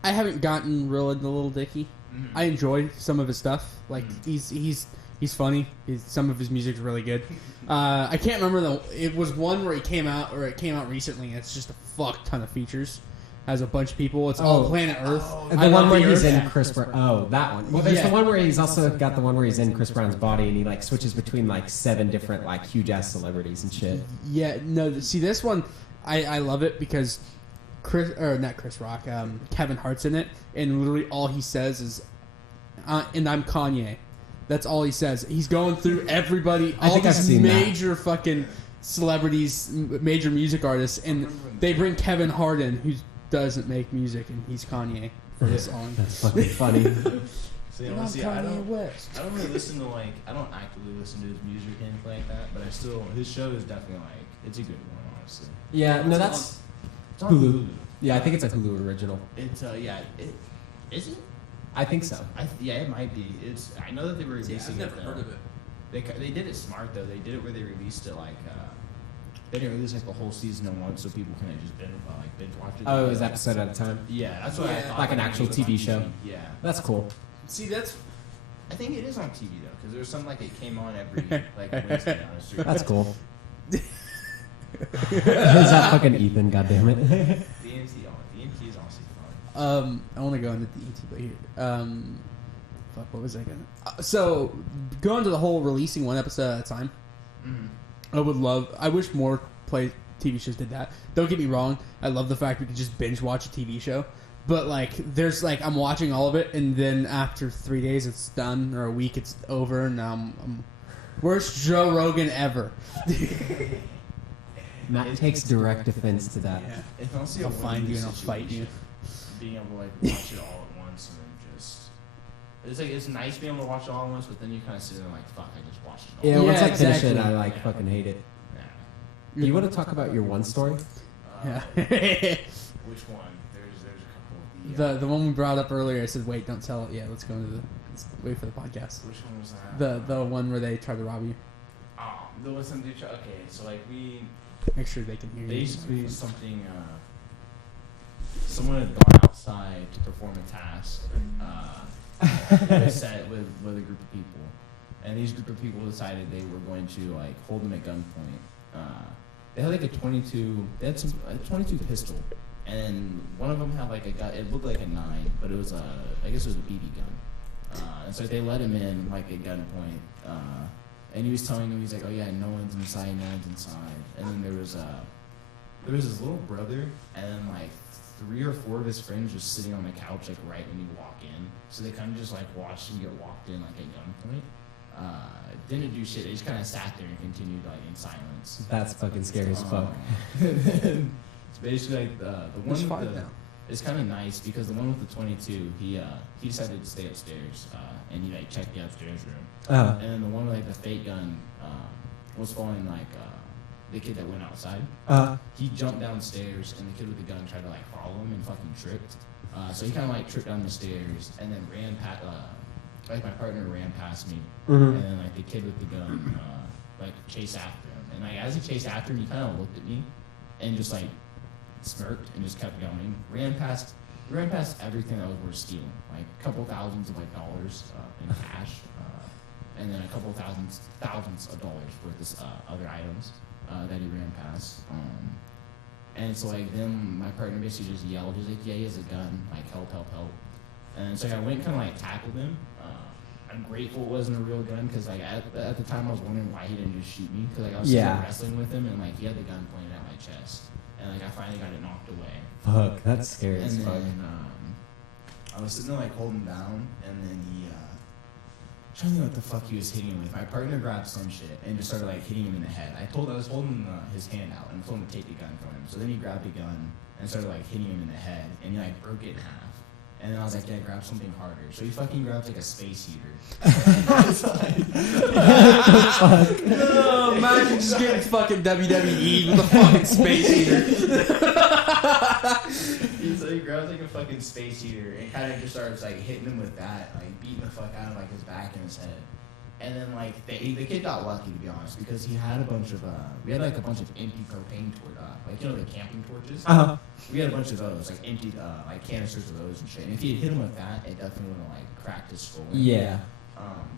I haven't gotten real into Lil Dicky. I enjoy some of his stuff. Like he's funny. Some of his music's really good. I can't remember it was one where it came out recently. And it's just a fuck ton of features. Has a bunch of people. It's all Planet Earth. The one where he's in Chris Brown. Oh, that one. Well, there's the one where he's also got the one where he's in Chris Brown's body and he like switches between like 7 different like huge ass celebrities and shit. Yeah, no. See, this one, I love it because not Chris Rock. Kevin Hart's in it, and literally all he says is, "And I'm Kanye." That's all he says. He's going through everybody, all these major fucking celebrities, major music artists, and they bring Kevin Hart in, who doesn't make music, and he's Kanye for this song. That's fucking funny. See, honestly, I don't really listen to like, I don't actively listen to his music or anything like that, but his show is definitely like, it's a good one, honestly. Yeah, no, that's Hulu. Yeah, I think it's a Hulu original. It's is it? I think so. It might be. I know that they were releasing it. I've never heard of it. They did it smart though. They did it where they released it like they didn't release like the whole season at once, so people couldn't just binge watch it. Oh, it was episode at a time. Yeah, that's what I thought. Like an actual TV show. Yeah, that's cool. See, I think it is on TV though, because there's some like it came on every like Wednesday on a stream. That's cool. Is that fucking Ethan? Goddamn it. DMT is honestly fun. I want to go into DMT, but here, fuck, what was I gonna? So, going to the whole releasing one episode at a time. I wish more TV shows did that. Don't get me wrong, I love the fact we can just binge watch a TV show. But like, there's like, I'm watching all of it, and then after 3 days it's done, or a week it's over, and now I'm worst Joe Rogan ever. Matt takes direct offense to that. Yeah. I'll find you and I'll fight you. Being able to like watch it all at once and then just it's nice being able to watch it all at once, but then you kind of sit there like, fuck, I just watched it all. Yeah, once I finish exactly. it, I fucking hate it. Yeah. You want to talk about your one story? Yeah. Which one? There's a couple. The one we brought up earlier. I said, wait, don't tell it yet. Let's wait for the podcast. Which one was that? The one where they tried to rob you. Oh, there was some dude. Okay, so like make sure they can hear they you. used to be something. Someone had gone outside outside to perform a task set with a group of people, and these group of people decided they were going to like hold them at gunpoint. They had like a 22. They had a 22 pistol, and one of them had like a gun. It looked like a 9, but it was I guess it was a BB gun. And so they let him in like at gunpoint, and he was telling them, he's like, oh yeah, no one's inside, no one's inside. And then there was his little brother, and then like 3 or 4 of his friends just sitting on the couch like right when you walk in. So they kind of just like watched him get walked in like at gunpoint. Didn't do shit. They just kind of sat there and continued like in silence. That's fucking scary as fuck. It's basically like the one Just with fight the, now. it's kind of nice because the one with the 22, he decided to stay upstairs, and he like checked the upstairs room. And then the one with like the fake gun was following like the kid that went outside. He jumped downstairs, and the kid with the gun tried to like follow him and fucking tripped. So he kind of like tripped down the stairs and then ran past. Like my partner ran past me, and then like the kid with the gun like chased after him. And like as he chased after him, he kind of looked at me and just like smirked and just kept going. Ran past everything that was worth stealing, like a couple thousands of like dollars in cash, and then a couple thousands of dollars worth of other items that he ran past. And so like then my partner basically just yelled. He's like, yeah, he has a gun. Like help, help, help. And so I went and kind of like tackled him. I'm grateful it wasn't a real gun because like at the time I was wondering why he didn't just shoot me because like I was still wrestling with him and like he had the gun pointed at my chest and like I finally got it knocked away. Fuck, that's scary as And fuck. then I was sitting there like holding down and then he trying to think what the fuck he was hitting him with. My partner grabbed some shit and just started like hitting him in the head. I was holding his hand out and told him to take the gun from him. So then he grabbed the gun and started like hitting him in the head and he like broke it in half. And then I was like, yeah, grab something harder. So he fucking grabbed like a space heater. Oh, imagine just getting fucking WWE with a fucking space heater. He grabs like a fucking space heater and kind of just starts like hitting him with that, like beating the fuck out of like his back and his head. And then like the kid got lucky to be honest because he had a bunch of we had like a bunch of empty propane like you know the camping torches. We had a bunch of those like empty like canisters of those and shit. And if he had hit him with that, it definitely would have like cracked his skull. Yeah.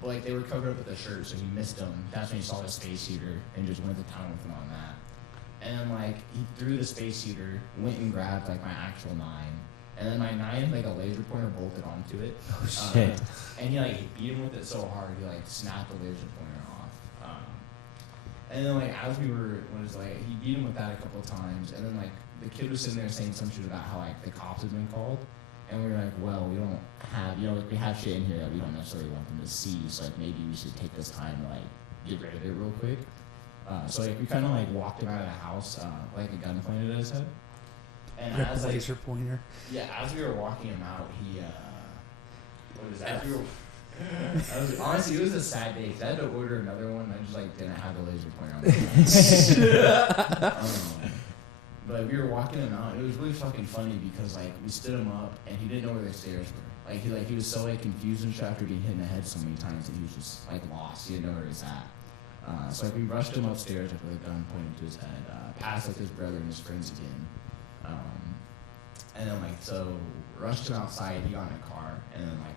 But like they were covered up with the shirt, so he missed them. That's when he saw the space heater and just went to town with him on that. And then like he threw the space heater, went and grabbed like my actual 9. And then my 9, like a laser pointer bolted onto it. Oh shit. And he like beat him with it so hard, he like snapped the laser pointer off. And then like as he beat him with that a couple of times, and then like the kid was sitting there saying some shit about how like the cops had been called, and we were like, well, we don't have, like we have shit in here that we don't necessarily want them to see, so like maybe we should take this time to like get rid of it real quick. So like we kind of like walked him out of the house, like a gun pointed at his head. And Rip as the like, laser pointer. yeah, as we were walking him out, he what was that? Honestly, it was a sad day because I had to order another one. And I just like didn't have the laser pointer on me. But we were walking him out. And it was really fucking funny because like we stood him up and he didn't know where the stairs were. Like he was so like confused and shit after being hit in the head so many times that he was just like lost. He didn't know where he was at. So like we rushed him upstairs like, with a gun pointed to his head, past like his brother and his friends again. And then like so rushed him outside. He got in a car and then like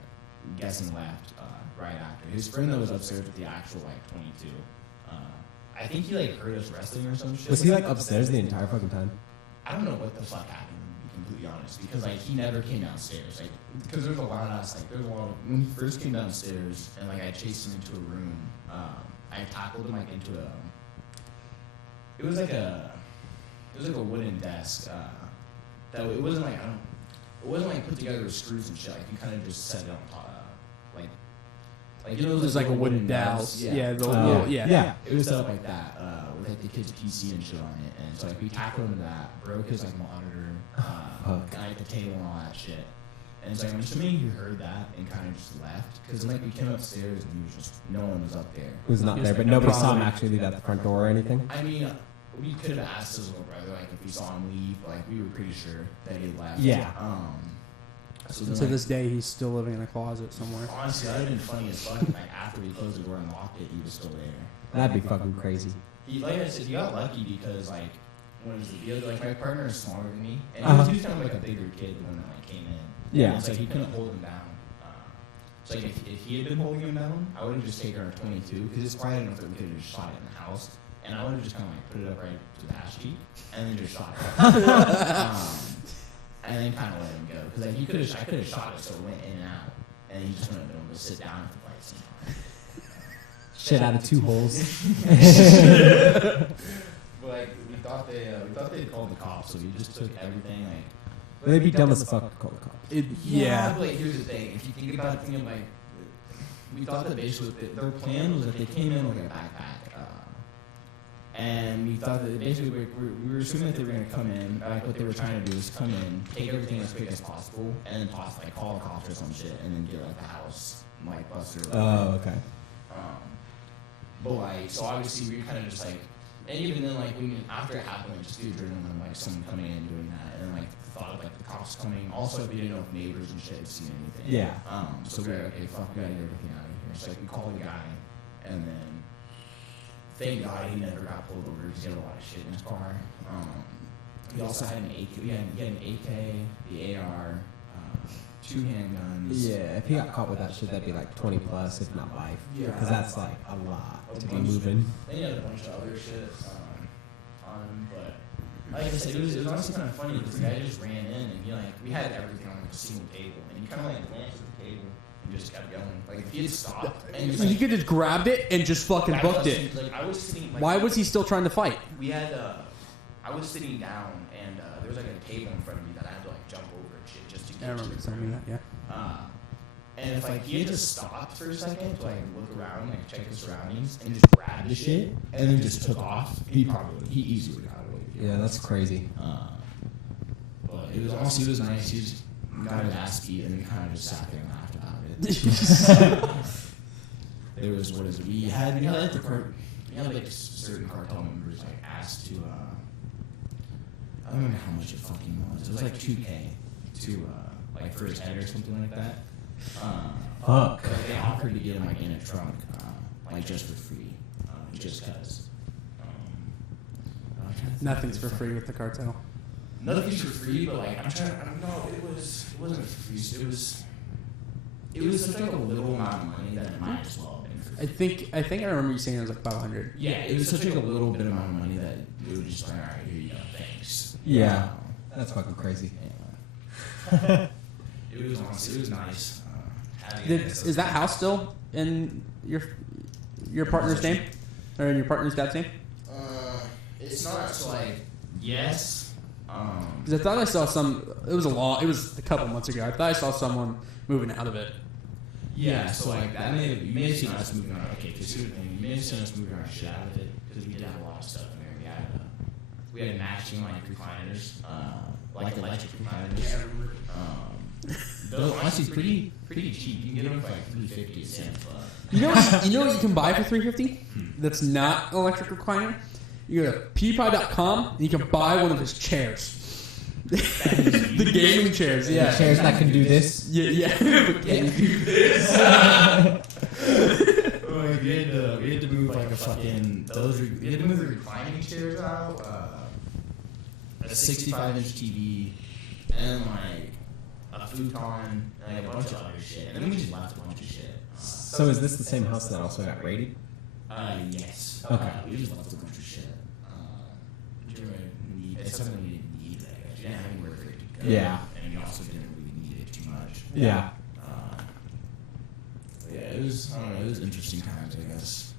guessing left right after. His friend that was upstairs with the actual like 22. I think he like heard us wrestling or some shit. Was he like upstairs the entire fucking time? I don't know what the fuck happened, to be completely honest, because like he never came downstairs. Like because there's a lot of us. Like there's a lot of when he first came downstairs and like I chased him into a room. I tackled him like into a. It was like a wooden desk. That it wasn't like it wasn't like put together with screws and shit. Like you kind of just set it on top, like you know, It was like a wooden dowel. desks? Yeah, Yeah. It was set up like that with like the kid's PC and shit on it, and so like we tackled him to that, broke his like monitor, guy at the table and all that shit. And so like, I'm assuming he heard that and kind of just left because like we came upstairs and he was just no one was up there. He was not there, but nobody saw him actually leave out the front door or anything? I mean, we could have asked his little brother like if we saw him leave, but like we were pretty sure that he had left. Yeah. So And to this day, he's still living in a closet somewhere. honestly, that would have been funny as fuck. Like after we closed the door and locked it, he was still there. That'd be fucking crazy. He, like I said, he got lucky because like what is it? The other, like my partner is smaller than me, and he was kind of like a bigger kid when that came in. Yeah. It's like he couldn't hold him down. So like if he had been holding him down, I would have just taken our 22 because it's quiet enough that we could have just shot it in the house, and I would have just kind of like put it up right to the ass cheek and then just shot it. And then kind of let him go because like I could have shot it so it went in and out, and he just wouldn't have been able to sit down at the fight same time. Shit out of 2 holes. But like we thought they'd called the cops, so we just took everything like. They'd be dumb as fuck to call the cops. Yeah. But like, here's the thing: if you think about it, like, we thought that basically their plan was that they came in with a backpack, and we thought that basically we were assuming that they were going to come in. Like what they were trying to do is come in, take everything as quick as possible, and then call the cops or some shit, and then get like the house like busted. Oh, okay. But like, so obviously we were kind of just like, and even then like after it happened, like just the adrenaline, like someone coming in and doing that, and like thought of like the cops coming. Also, we didn't know if neighbors and shit had seen anything. Yeah. So we were like, okay, fuck, we gotta get everything out of here. So like we called the guy, and then thank God he never got pulled over because he had a lot of shit in his car. We also had an AK. We had an AK, the AR, 2 handguns. Yeah, if he got caught with that shit, that'd be like 20 plus, if not life. Yeah. Because that's like a lot to be moving. Then he had a bunch of other shit on him, but. Like I said, it was honestly kind of funny because the guy just ran in and we had everything on like a single table, and he kind of like glanced at the table and just kept going. Like if he had stopped and just, He could just grabbed it and just fucking booked it. Like I was sitting. Like, Why was he still trying to fight? We had. I was sitting down and there was like a table in front of me that I had to like jump over and shit just to get. I remember telling me that. Yeah. And if like he had just stopped for a second to like look around, like check his surroundings, and just grabbed the shit and then just took off, he easily got away. Yeah, that's crazy. But it was honestly, it was nice. He just got his ass beat and then kind of just sat there and laughed about it. There was we had like certain cartel members like asked to I don't remember how much it fucking was. It was like $2K to like for his head or something like that. Fuck. But they offered to get him like in a trunk, like just for free, just cause. Nothing's for free with the cartel. Nothing's for free, but like it wasn't free. It was such like a little amount of money that it might as well have been for free. I think I remember you saying it was like 500. Yeah, it was such like a little bit amount of money that it was just like, all right, here you go, thanks. Yeah, that's fucking crazy. Yeah. It was honestly, it was nice. Is that house still in your partner's name, or in your partner's dad's name? It's not so like yes. Because I thought I saw some. It was a couple months ago. I thought I saw someone moving out of it. Yeah, so like that you may have seen us moving our okay. Because here's the thing, you may have seen us moving our shit out of it because we did have a lot of stuff in there. We had matching like recliners, like electric recliners. Those honestly pretty cheap. You can get them for like $350 a cent. You know what you can buy for $350? That's not an electric recliner. You go to pewdiepie.com and you can buy one of his chairs. The gaming chairs, yeah. The chairs that can do this? Yeah. Can do this. We had to move like a fucking we had to move the reclining chairs out, a 65-inch TV, and like a futon, and like a bunch of other shit. And then we just left a bunch of shit. So is this the same house that also got raided? Yes. Okay. We just left a bunch of shit. It's something we didn't need. Like, we didn't have anywhere for it to go. Yeah. And we also didn't really need it too much. Yeah. Yeah, it was. I don't know. It was interesting times, I guess.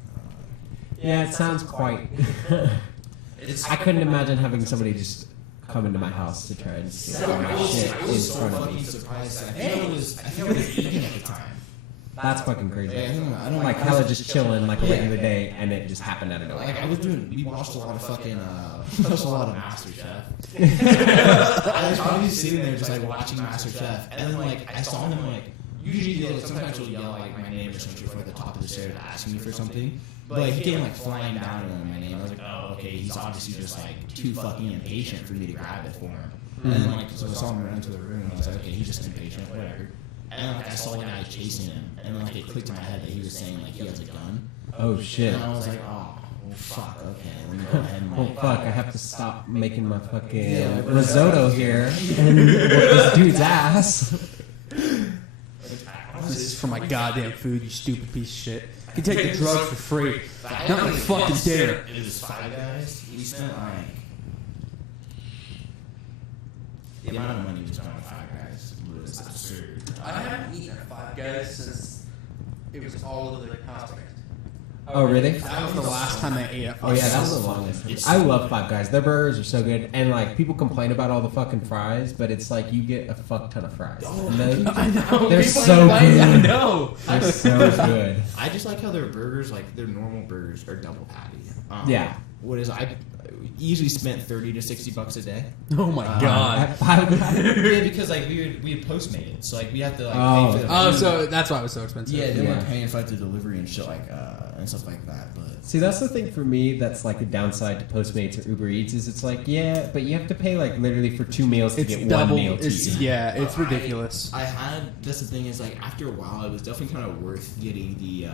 Yeah, it sounds quite. I couldn't imagine having somebody just come into my house to try and steal all my shit I in was so front of fucking me. surprised. I think I was eating at the time. That's fucking crazy. Yeah, I don't Like hella just chilling like a regular day, and it just happened out of nowhere. Like we watched a lot of fucking, watched a lot of MasterChef. I was probably sitting there just like watching MasterChef, and then like I saw him like usually like, sometimes he'll yell like my name or something from like the top of the stairs asking me for something. But like, he came like flying down on my name. I was like, oh okay, he's obviously just like too fucking impatient for me to grab it for him. And then like so I saw him run into the room, and I was like, okay, he's just impatient, whatever. And then like I saw the guy chasing him, and then like it clicked in my head that he was saying like he has a gun. Oh shit. And I was like, oh, fuck. Okay, let me go ahead and Oh fuck! I have to stop making my fucking risotto here and whoop this dude's ass. This is for my goddamn food, you stupid piece of shit. You can take the drugs for free. Not like fucking dare. It was Five Guys. We spent like the amount of money we spent on Five Guys was absurd. I haven't eaten at Five Guys since it was all of the cosmetics. Oh really? That was the last time I ate at Oh Five yeah, Guys. that was the longest. I love Five Guys. Their burgers are so good, and like people complain about all the fucking fries, but it's like you get a fuck ton of fries. And I know. they're people so complain, good. I know. They're so good. I just like how their burgers, like their normal burgers, are double patty. Yeah. What is I easily spent $30 to $60 a day. Oh my god. At Five Guys. Yeah, because like we had Postmated, so like we have to like Oh. pay for the Oh, food. so that's why it was so expensive. Yeah, then Yeah. we're paying for like the delivery and shit like and stuff like that. But See, that's the thing for me that's like a downside to Postmates or Uber Eats is it's like, yeah, but you have to pay like literally for 2 meals to It's get double. one meal to It's, eat. yeah, it's ridiculous. I had that's the thing is like after a while it was definitely kind of worth getting the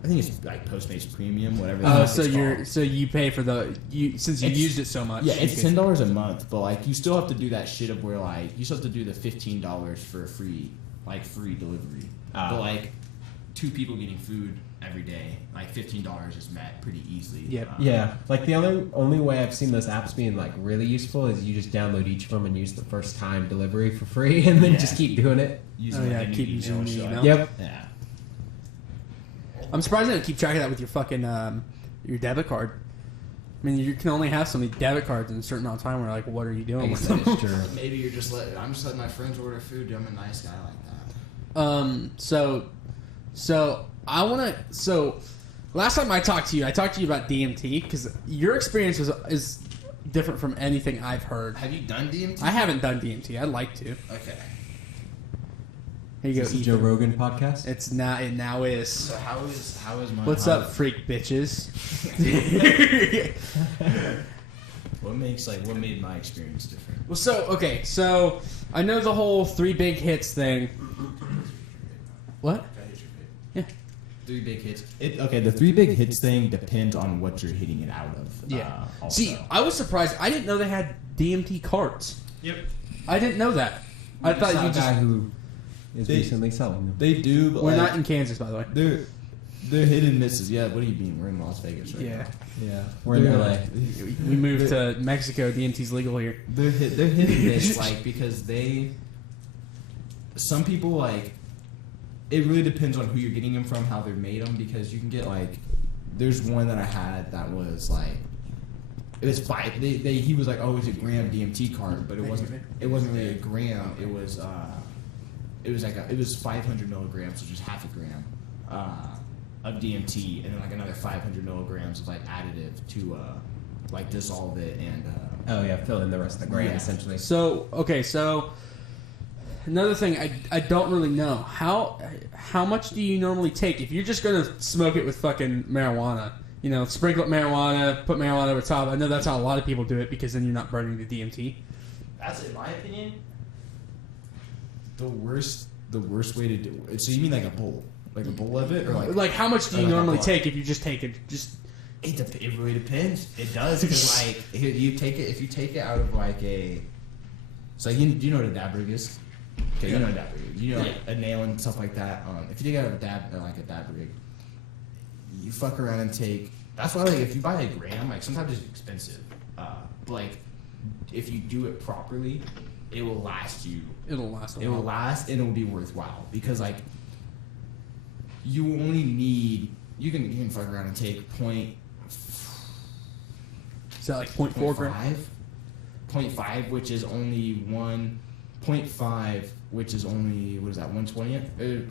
I think it's like Postmates Premium, whatever. the Oh, fuck so it's you're called. so you pay for since you It's- used it so much. Yeah, it's you $10 a month, but like you still have to do that shit of where like you still have to do the $15 for a free delivery. Ah. But like 2 people getting food every day, like $15 is met pretty easily. Yep. Yeah, like the only way I've seen those apps being like really useful is you just download each of them and use the first time delivery for free, and then Yeah. just keep doing it. Using Oh, yeah, like, a new keep using the shit email. like- Yep. Yeah. I'm surprised they don't keep track of that with your fucking your debit card. I mean, you can only have so many debit cards in a certain amount of time. Where like, what are you I doing guess with that them? is true. Maybe you're just I'm just letting my friends order food. I'm a nice guy like that. So I want to. So last time I talked to you about DMT because your experience is different from anything I've heard. Have you done DMT? I haven't done DMT. I'd like to. Okay. Here you Is go. this a Joe Ethan. Rogan podcast? It's not. It now is. So how is my What's how- up, freak bitches? What made my experience different? Well, so I know the whole 3 big hits thing. What? Yeah. 3 big hits. Okay, the 3 big hits thing depends on what you're hitting it out of. Yeah. Also. See, I was surprised. I didn't know they had DMT carts. Yep. I didn't know that. I thought saw you a guy just. who is They- recently selling them. They do, but We're like, not in Kansas, by the way. they're hit and misses. Yeah, what do you mean? We're in Las Vegas right Yeah. now. Yeah, we're in They're- LA. We moved to Mexico. DMT's legal here. They're hit and miss, like because some people like it really depends on who you're getting them from, how they're made them, because you can get like there's one that I had that was like it was 5 he was like, oh, it's a gram DMT card, but it wasn't really a gram. It was it was 500 milligrams, so just half a gram of DMT, and then like another 500 milligrams of like additive to like dissolve it and Oh yeah, fill in the rest of the gram Yeah. essentially. So another thing I don't really know how much do you normally take if you're just gonna smoke it with fucking marijuana? You know, sprinkle up marijuana, put marijuana over top. I know that's how a lot of people do it because then you're not burning the DMT. That's in my opinion the worst way to do it. So you mean like a bowl of it, or Like how much do you like a normally block. take if you just take it? Just it really depends. It does because like if you take it out of like a so you know what a dab rig is. Okay, you know what a dab rig is. You know like a nail and stuff like that. If you take it out of a dab rig, you fuck around and take. That's why like if you buy a gram, like sometimes it's expensive. But like if you do it properly, it will last you. it'll last a It will while. last and it will be worthwhile because like you only need you can fuck around and take point Is that like 0.4 gram? 0.5, which is only 1.5, which is only what is that 1/20th?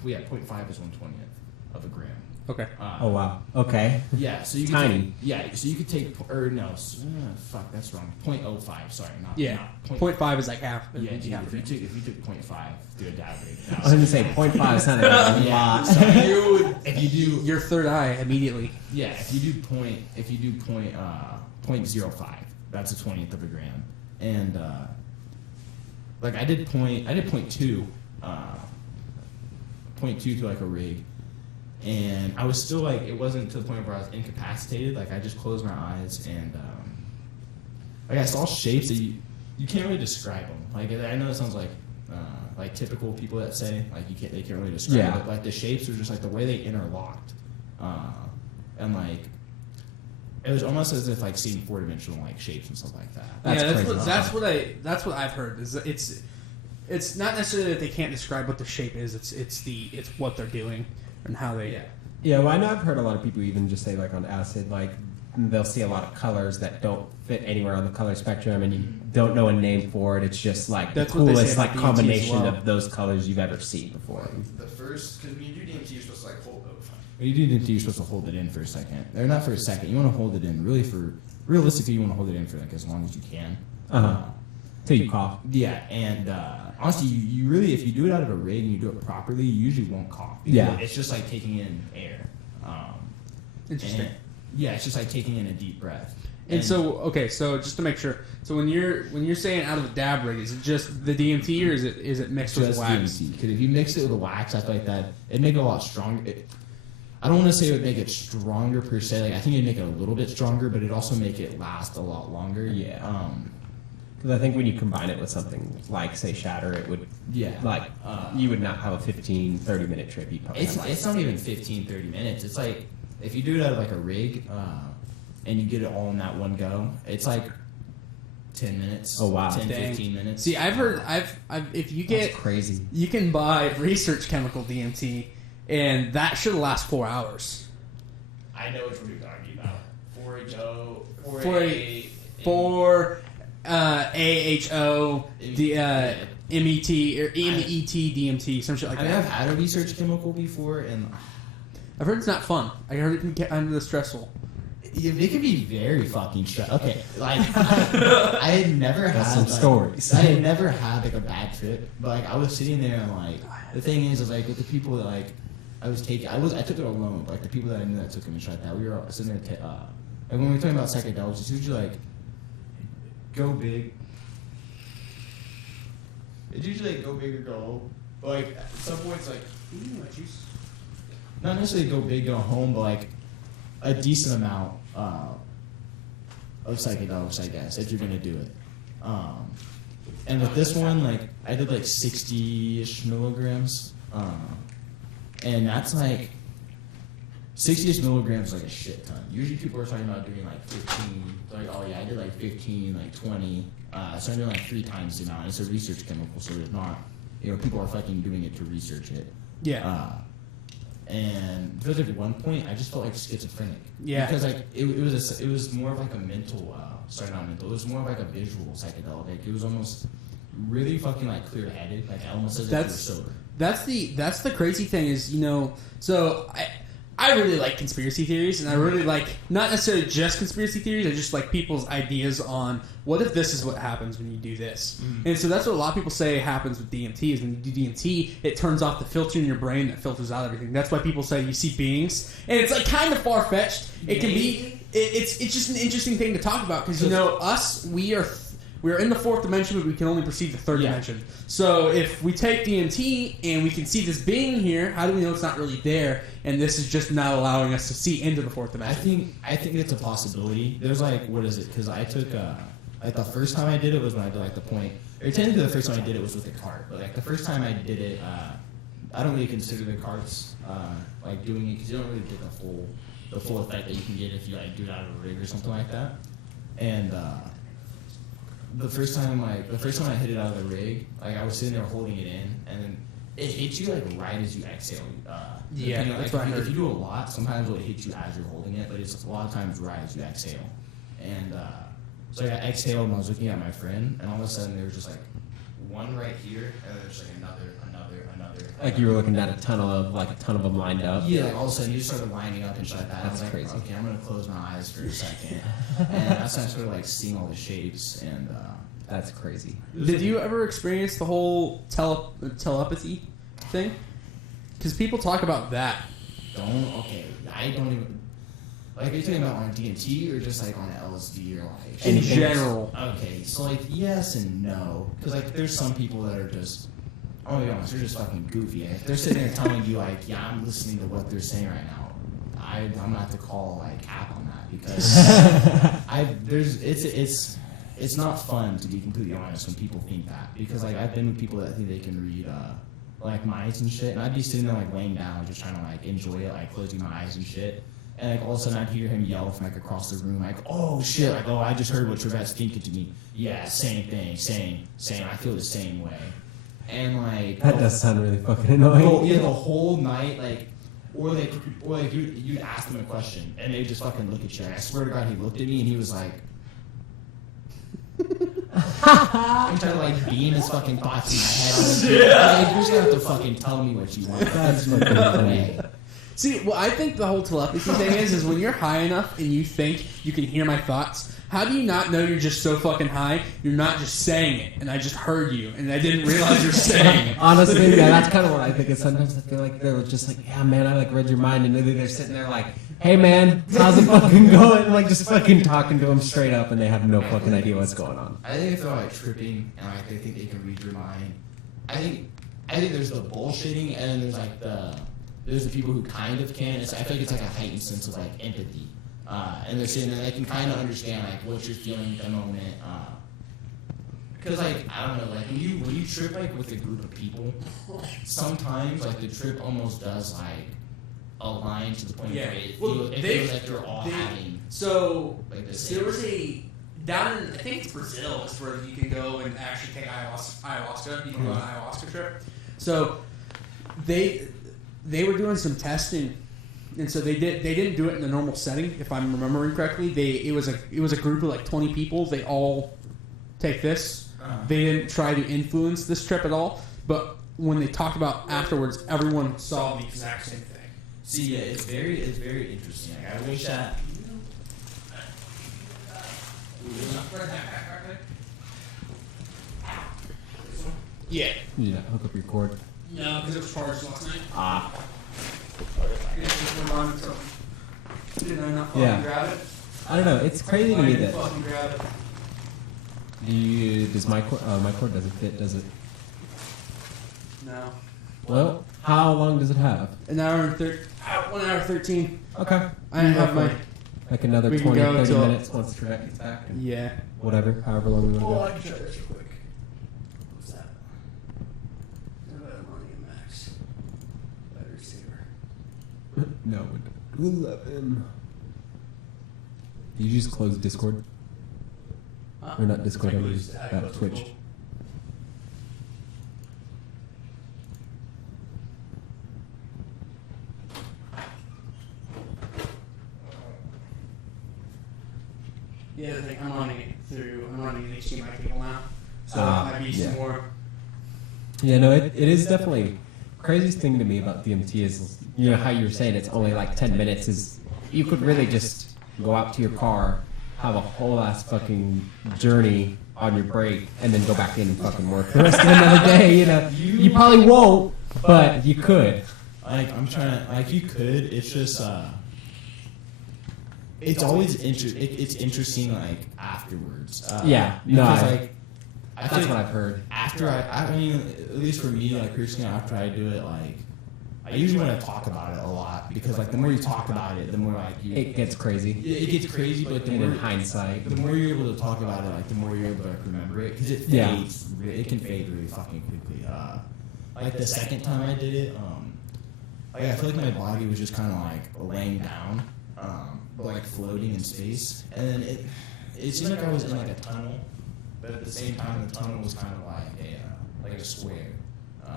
Yeah, 0.5 is 1/20th of a gram. Okay. Oh wow. Okay. Yeah, so you Tiny. Can take, so you could take fuck, that's wrong. 0.05, sorry, not Yeah. not 0.5 is like half. Yeah, it's dude, half a if you gram. took 0.5 through a dab rig, I was gonna say 0.5 sounded like a Yeah. lot. if you do Your third eye immediately. Yeah, if you do 0.05, that's a 20th of a gram, and like I did 0.2 to like a rig, and I was still like, it wasn't to the point where I was incapacitated. Like I just closed my eyes and like I saw shapes that you can't really describe them. Like I know it sounds like typical people that say like they can't really describe it. Like the shapes were just like the way they interlocked, and like it was almost as if like seeing 4-dimensional like shapes and stuff like that. That's what I've heard. Is it's not necessarily that they can't describe what the shape is. It's what they're doing and how they. Yeah, well, I know I've heard a lot of people even just say like on acid, like they'll see a lot of colors that don't fit anywhere on the color spectrum, and you don't know a name for it. It's just like that's the coolest like combination of those colors you've ever seen before. The first, because when you do DMT, you're supposed to like hold it. When you do DMT, you're supposed to hold it in for a second. Or not for a second. You want to hold it in realistically, you want to hold it in for like as long as you can. Till you cough. Yeah, and honestly, you really, if you do it out of a rig and you do it properly, you usually won't cough. Yeah. It's just like taking in air. Interesting. Yeah, it's just like taking in a deep breath. And so just to make sure, so when you're saying out of a dab rig, is it just the DMT or is it mixed with wax? Because if you mix it with a wax, I feel like that it'd make it a lot stronger. I don't want to say it would make it stronger per se. Like I think it'd make it a little bit stronger, but it'd also make it last a lot longer. Yeah. Because I think when you combine it with something like, say, shatter, it would, you would not have a 15, 30-minute trip. It's not even 15, 30 minutes. It's like, if you do it out of like a rig, and you get it all in that one go, it's like 10 minutes. Oh, wow. 10, 15 minutes. See, I've heard, if you get, that's crazy. You can buy research chemical DMT, and that should last 4 hours. I know which one you're talking about. 4HO, 4 AHO, MET or MET DMT, some shit like that. I've had a research chemical before, and I've heard it's not fun. I heard it can get under the stressful. It can be very fucking stressful. Okay, like I had never had some stories. I had never had like a bad trip, but like I was sitting there and like the thing is like with the people that like I was taking, I took it alone, but like the people that I knew that took it and shit like that, we were all sitting there. Like when we were talking about psychedelics, it's usually like go big. It's usually like go big or go home. But like at some points like not necessarily go big, go home, but like a decent amount of psychedelics, I guess, if you're gonna do it. And with this one, like I did like 60-ish milligrams, and that's like 60-ish milligrams is like a shit ton. Usually people are talking about doing like 15. Like, oh yeah, I did like 15, like 20. So I'm doing like 3 times the amount. It's a research chemical, so there's not, people are fucking doing it to research it. Yeah. And because at one point I just felt like schizophrenic. Yeah. Because like it was more of like a mental, sorry, not mental. It was more of like a visual psychedelic. It was almost really fucking like clear-headed. Like almost as if you were sober. That's the crazy thing is, so I really like conspiracy theories, and I really like not necessarily just conspiracy theories. I just like people's ideas on what if this is what happens when you do this. And so that's what a lot of people say happens with DMT is when you do DMT, it turns off the filter in your brain that filters out everything. That's why people say you see beings, and it's like kind of far fetched. It can be. It's just an interesting thing to talk about because us we're in the 4th dimension, but we can only perceive the 3rd dimension. So if we take DMT and we can see this being here, how do we know it's not really there? And this is just now allowing us to see into the 4th dimension. I think it's a possibility. There's like, what is it? Because I took like the first time I did it was when I did like the point. Or technically the first time I did it was with the cart, but like the first time I did it, I don't really consider the carts like doing it because you don't really get the full effect that you can get if you like do it out of a rig or something like that. And the first time I hit it out of the rig, like I was sitting there holding it in, and then it hits you like right as you exhale. That's what I heard. If you do a lot, sometimes it'll hit you as you're holding it, but it's a lot of times right as you exhale. And so I exhaled and I was looking at my friend, and all of a sudden there was just like one right here, and then there's like another. Like you were looking at a ton of them lined up. Yeah, like all of a sudden you just started lining up and shit like that. That's like, crazy. Okay, I'm gonna close my eyes for a second, and that's when I started like seeing all the shapes, and that's crazy. Did you ever experience the whole telepathy thing? Because people talk about that. I don't even. Like, are you talking about on DMT or just like on LSD or like in general? Okay, so like yes and no, because like there's some people that are just oh yeah, they're just fucking goofy. If they're sitting there telling you like, yeah, I'm listening to what they're saying right now, I'm gonna have to call like Cap on that because it's not fun to be completely honest when people think that, because like I've been with people that think they can read like minds and shit, and I'd be sitting there like laying down just trying to like enjoy it, like closing my eyes and shit, and like all of a sudden I'd hear him yell from like across the room like, oh shit, like, oh, I just heard what Trevette's thinking to me. Yeah, same thing, same, I feel the same way. And like That does sound really fucking annoying. the whole night, like or you'd ask them a question and they'd just fucking look at you. And I swear to God, he looked at me and he was like I'm trying to like beam his fucking thoughts in my head. Like, you're just gonna have to fucking tell me what you want. That's fucking funny. See, well, I think the whole telepathy thing is when you're high enough and you think you can hear my thoughts, how do you not know you're just so fucking high? You're not just saying it, and I just heard you, and I didn't realize you're saying it. Honestly, yeah, that's kind of what I think. Is sometimes I feel like they're just like, yeah, man, I like read your mind, and maybe they're sitting there like, hey, man, how's it fucking going? Like just fucking talking to them straight up, and they have no fucking idea what's going on. I think if they're like tripping and like they think they can read your mind, I think there's the bullshitting and then there's like there's the people who kind of can. I feel like it's like a heightened sense of like empathy. And they're sitting there, they can kind of understand like what you're feeling at the moment. Because like I don't know, like when you trip like with a group of people, sometimes like the trip almost does like align to the point where it feels like you're all having. So like the there was a down in I think it's Brazil is where you can go and actually take ayahuasca. You can go on an ayahuasca trip. So they were doing some testing. And so they didn't do it in the normal setting, if I'm remembering correctly. It was a group of like 20 people. They all take this. They didn't try to influence this trip at all. But when they talked about afterwards, everyone saw the exact same thing. See, yeah, it's very interesting. Like, I wish that. Yeah. Yeah, hook up your cord. No, because it was charged last night. Did I not fucking grab it? I don't know. It's crazy to me that fucking grab it. does my cord doesn't fit, does it? No. Well, how long does it have? 1 hour 13. Okay. I have my. Like another We can 20, go 30 till- minutes once Trevette gets back. Yeah. Whatever, however long we want I can try this real quick. What's that? I'm running a max. Battery saver. to go. No, 11. Did you just close Discord? Or not Discord, I mean Twitch. Yeah, I think I'm running an HDMI cable now. So Ah, that might be yeah. some more. Yeah, no, it is definitely craziest thing to me about DMT is, you know, how you were saying it's only like 10 minutes is you could really just go out to your car, have a whole ass fucking journey on your break, and then go back in and fucking work the rest of another day, you know. You probably won't, but you could. Like I'm trying to like you could. It's just it's always it's interesting like afterwards. Yeah, no, because like I that's think what I've heard. after I mean at least for me like personally after I do it like I usually want to talk about it a lot because like the more you talk about it the more like you It gets crazy. it gets crazy but the And more in hindsight, the more you're able to talk about it like the more you're able to like, remember it because it Yeah. fades it can fade really fucking quickly. Like the second time I did it like I feel like my body was just kind of like laying down, but like floating in space, and then it seemed like I was in like a tunnel, but at the same time the tunnel was kind of like a square.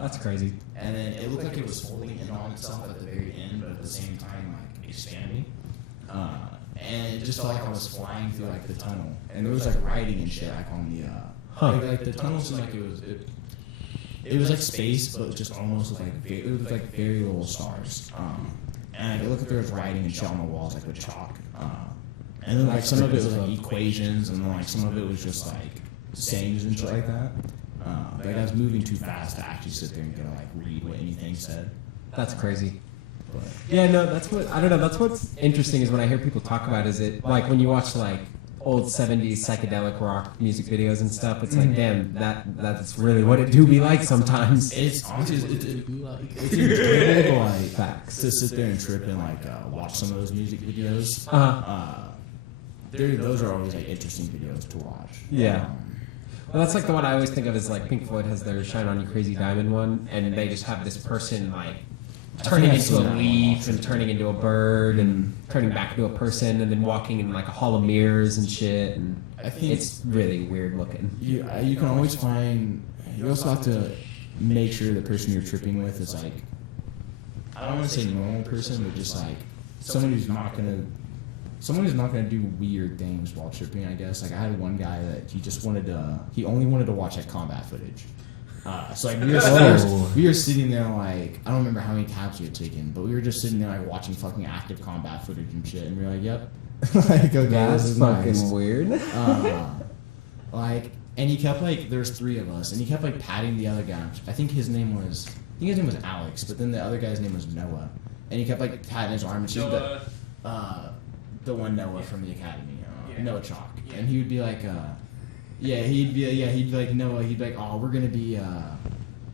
that's crazy. And then it looked like it was folding in on itself at the very end, but at the same time like expanding. And it just felt like I was flying through like the tunnel, and there was like writing and shit like on the like the tunnel seemed like it was like space, but just almost like it was like very little stars. And it looked like there was writing and shit on the walls like with chalk. And then like some of it was like equations, and then like some of it was just like sayings and shit like that. Like I was moving too fast to actually sit there and get like read what anything said. That's crazy. But Yeah, no, that's what I don't know. That's what's interesting is when I hear people talk about is it like when you watch like old 70s psychedelic rock music videos and stuff. It's like, damn, that's really what it do be like sometimes. It's honestly, it's enjoyable to like Facts. to sit there and trip and like watch some of those music videos. Those are always like interesting videos to watch. Yeah. Well, that's like the one I always think of as like Pink Floyd has their Shine On You Crazy Diamond one, and they just have this person like turning into a leaf and turning into a bird and turning back into a person and then walking in like a hall of mirrors and shit. And I think it's really weird looking. you can always find. You also have to make sure the person you're tripping with is like, I don't want to say normal person, but just like someone who's not gonna do weird things while tripping. I guess like I had one guy that he only wanted to watch like combat footage. So like we were sitting there like I don't remember how many tabs we had taken, but we were just sitting there like watching fucking active combat footage and shit, and we were like, yep, like okay, That's this is fucking nice. weird. Like, and he kept like there's three of us, and he kept like patting the other guy. I think his name was Alex, but then the other guy's name was Noah, and he kept like patting his arm and shit. The one Noah from the academy, Noah Chalk, and he would be like, he'd be like Noah, he'd be like, oh, we're gonna be,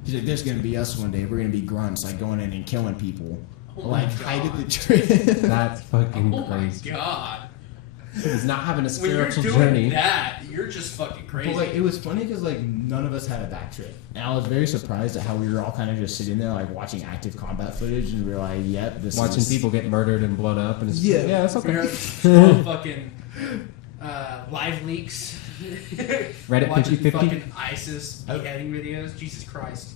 he's like, there's gonna be us one day, we're gonna be grunts, like going in and killing people, like height of the trip. That's fucking crazy. Oh my god. He's not having a When you're spiritual doing journey. that, you're just fucking crazy. But like it was funny because like none of us had a back trip, and I was very surprised at how we were all kind of just sitting there like watching active combat footage, and we were like, yep, this Watching is... people get murdered and blown up, and it's it's okay. All fucking live leaks. Reddit Watching 50/50? fucking ISIS beheading videos. Jesus Christ.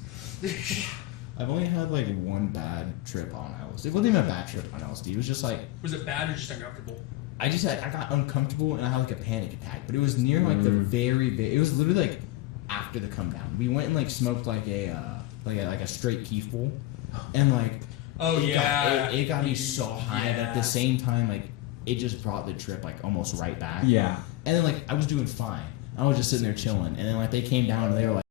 I've only had like one bad trip on LSD. It wasn't even a bad trip on LSD. It was just like Was it bad or just uncomfortable? I got uncomfortable and I had like a panic attack, but it was near like the very big. It was literally like after the come down. We went and like smoked like a straight keef bowl, and like it got me so high. But at the same time, like it just brought the trip like almost right back. Yeah. And then like I was doing fine. I was just sitting there chilling, and then like they came down and they were like.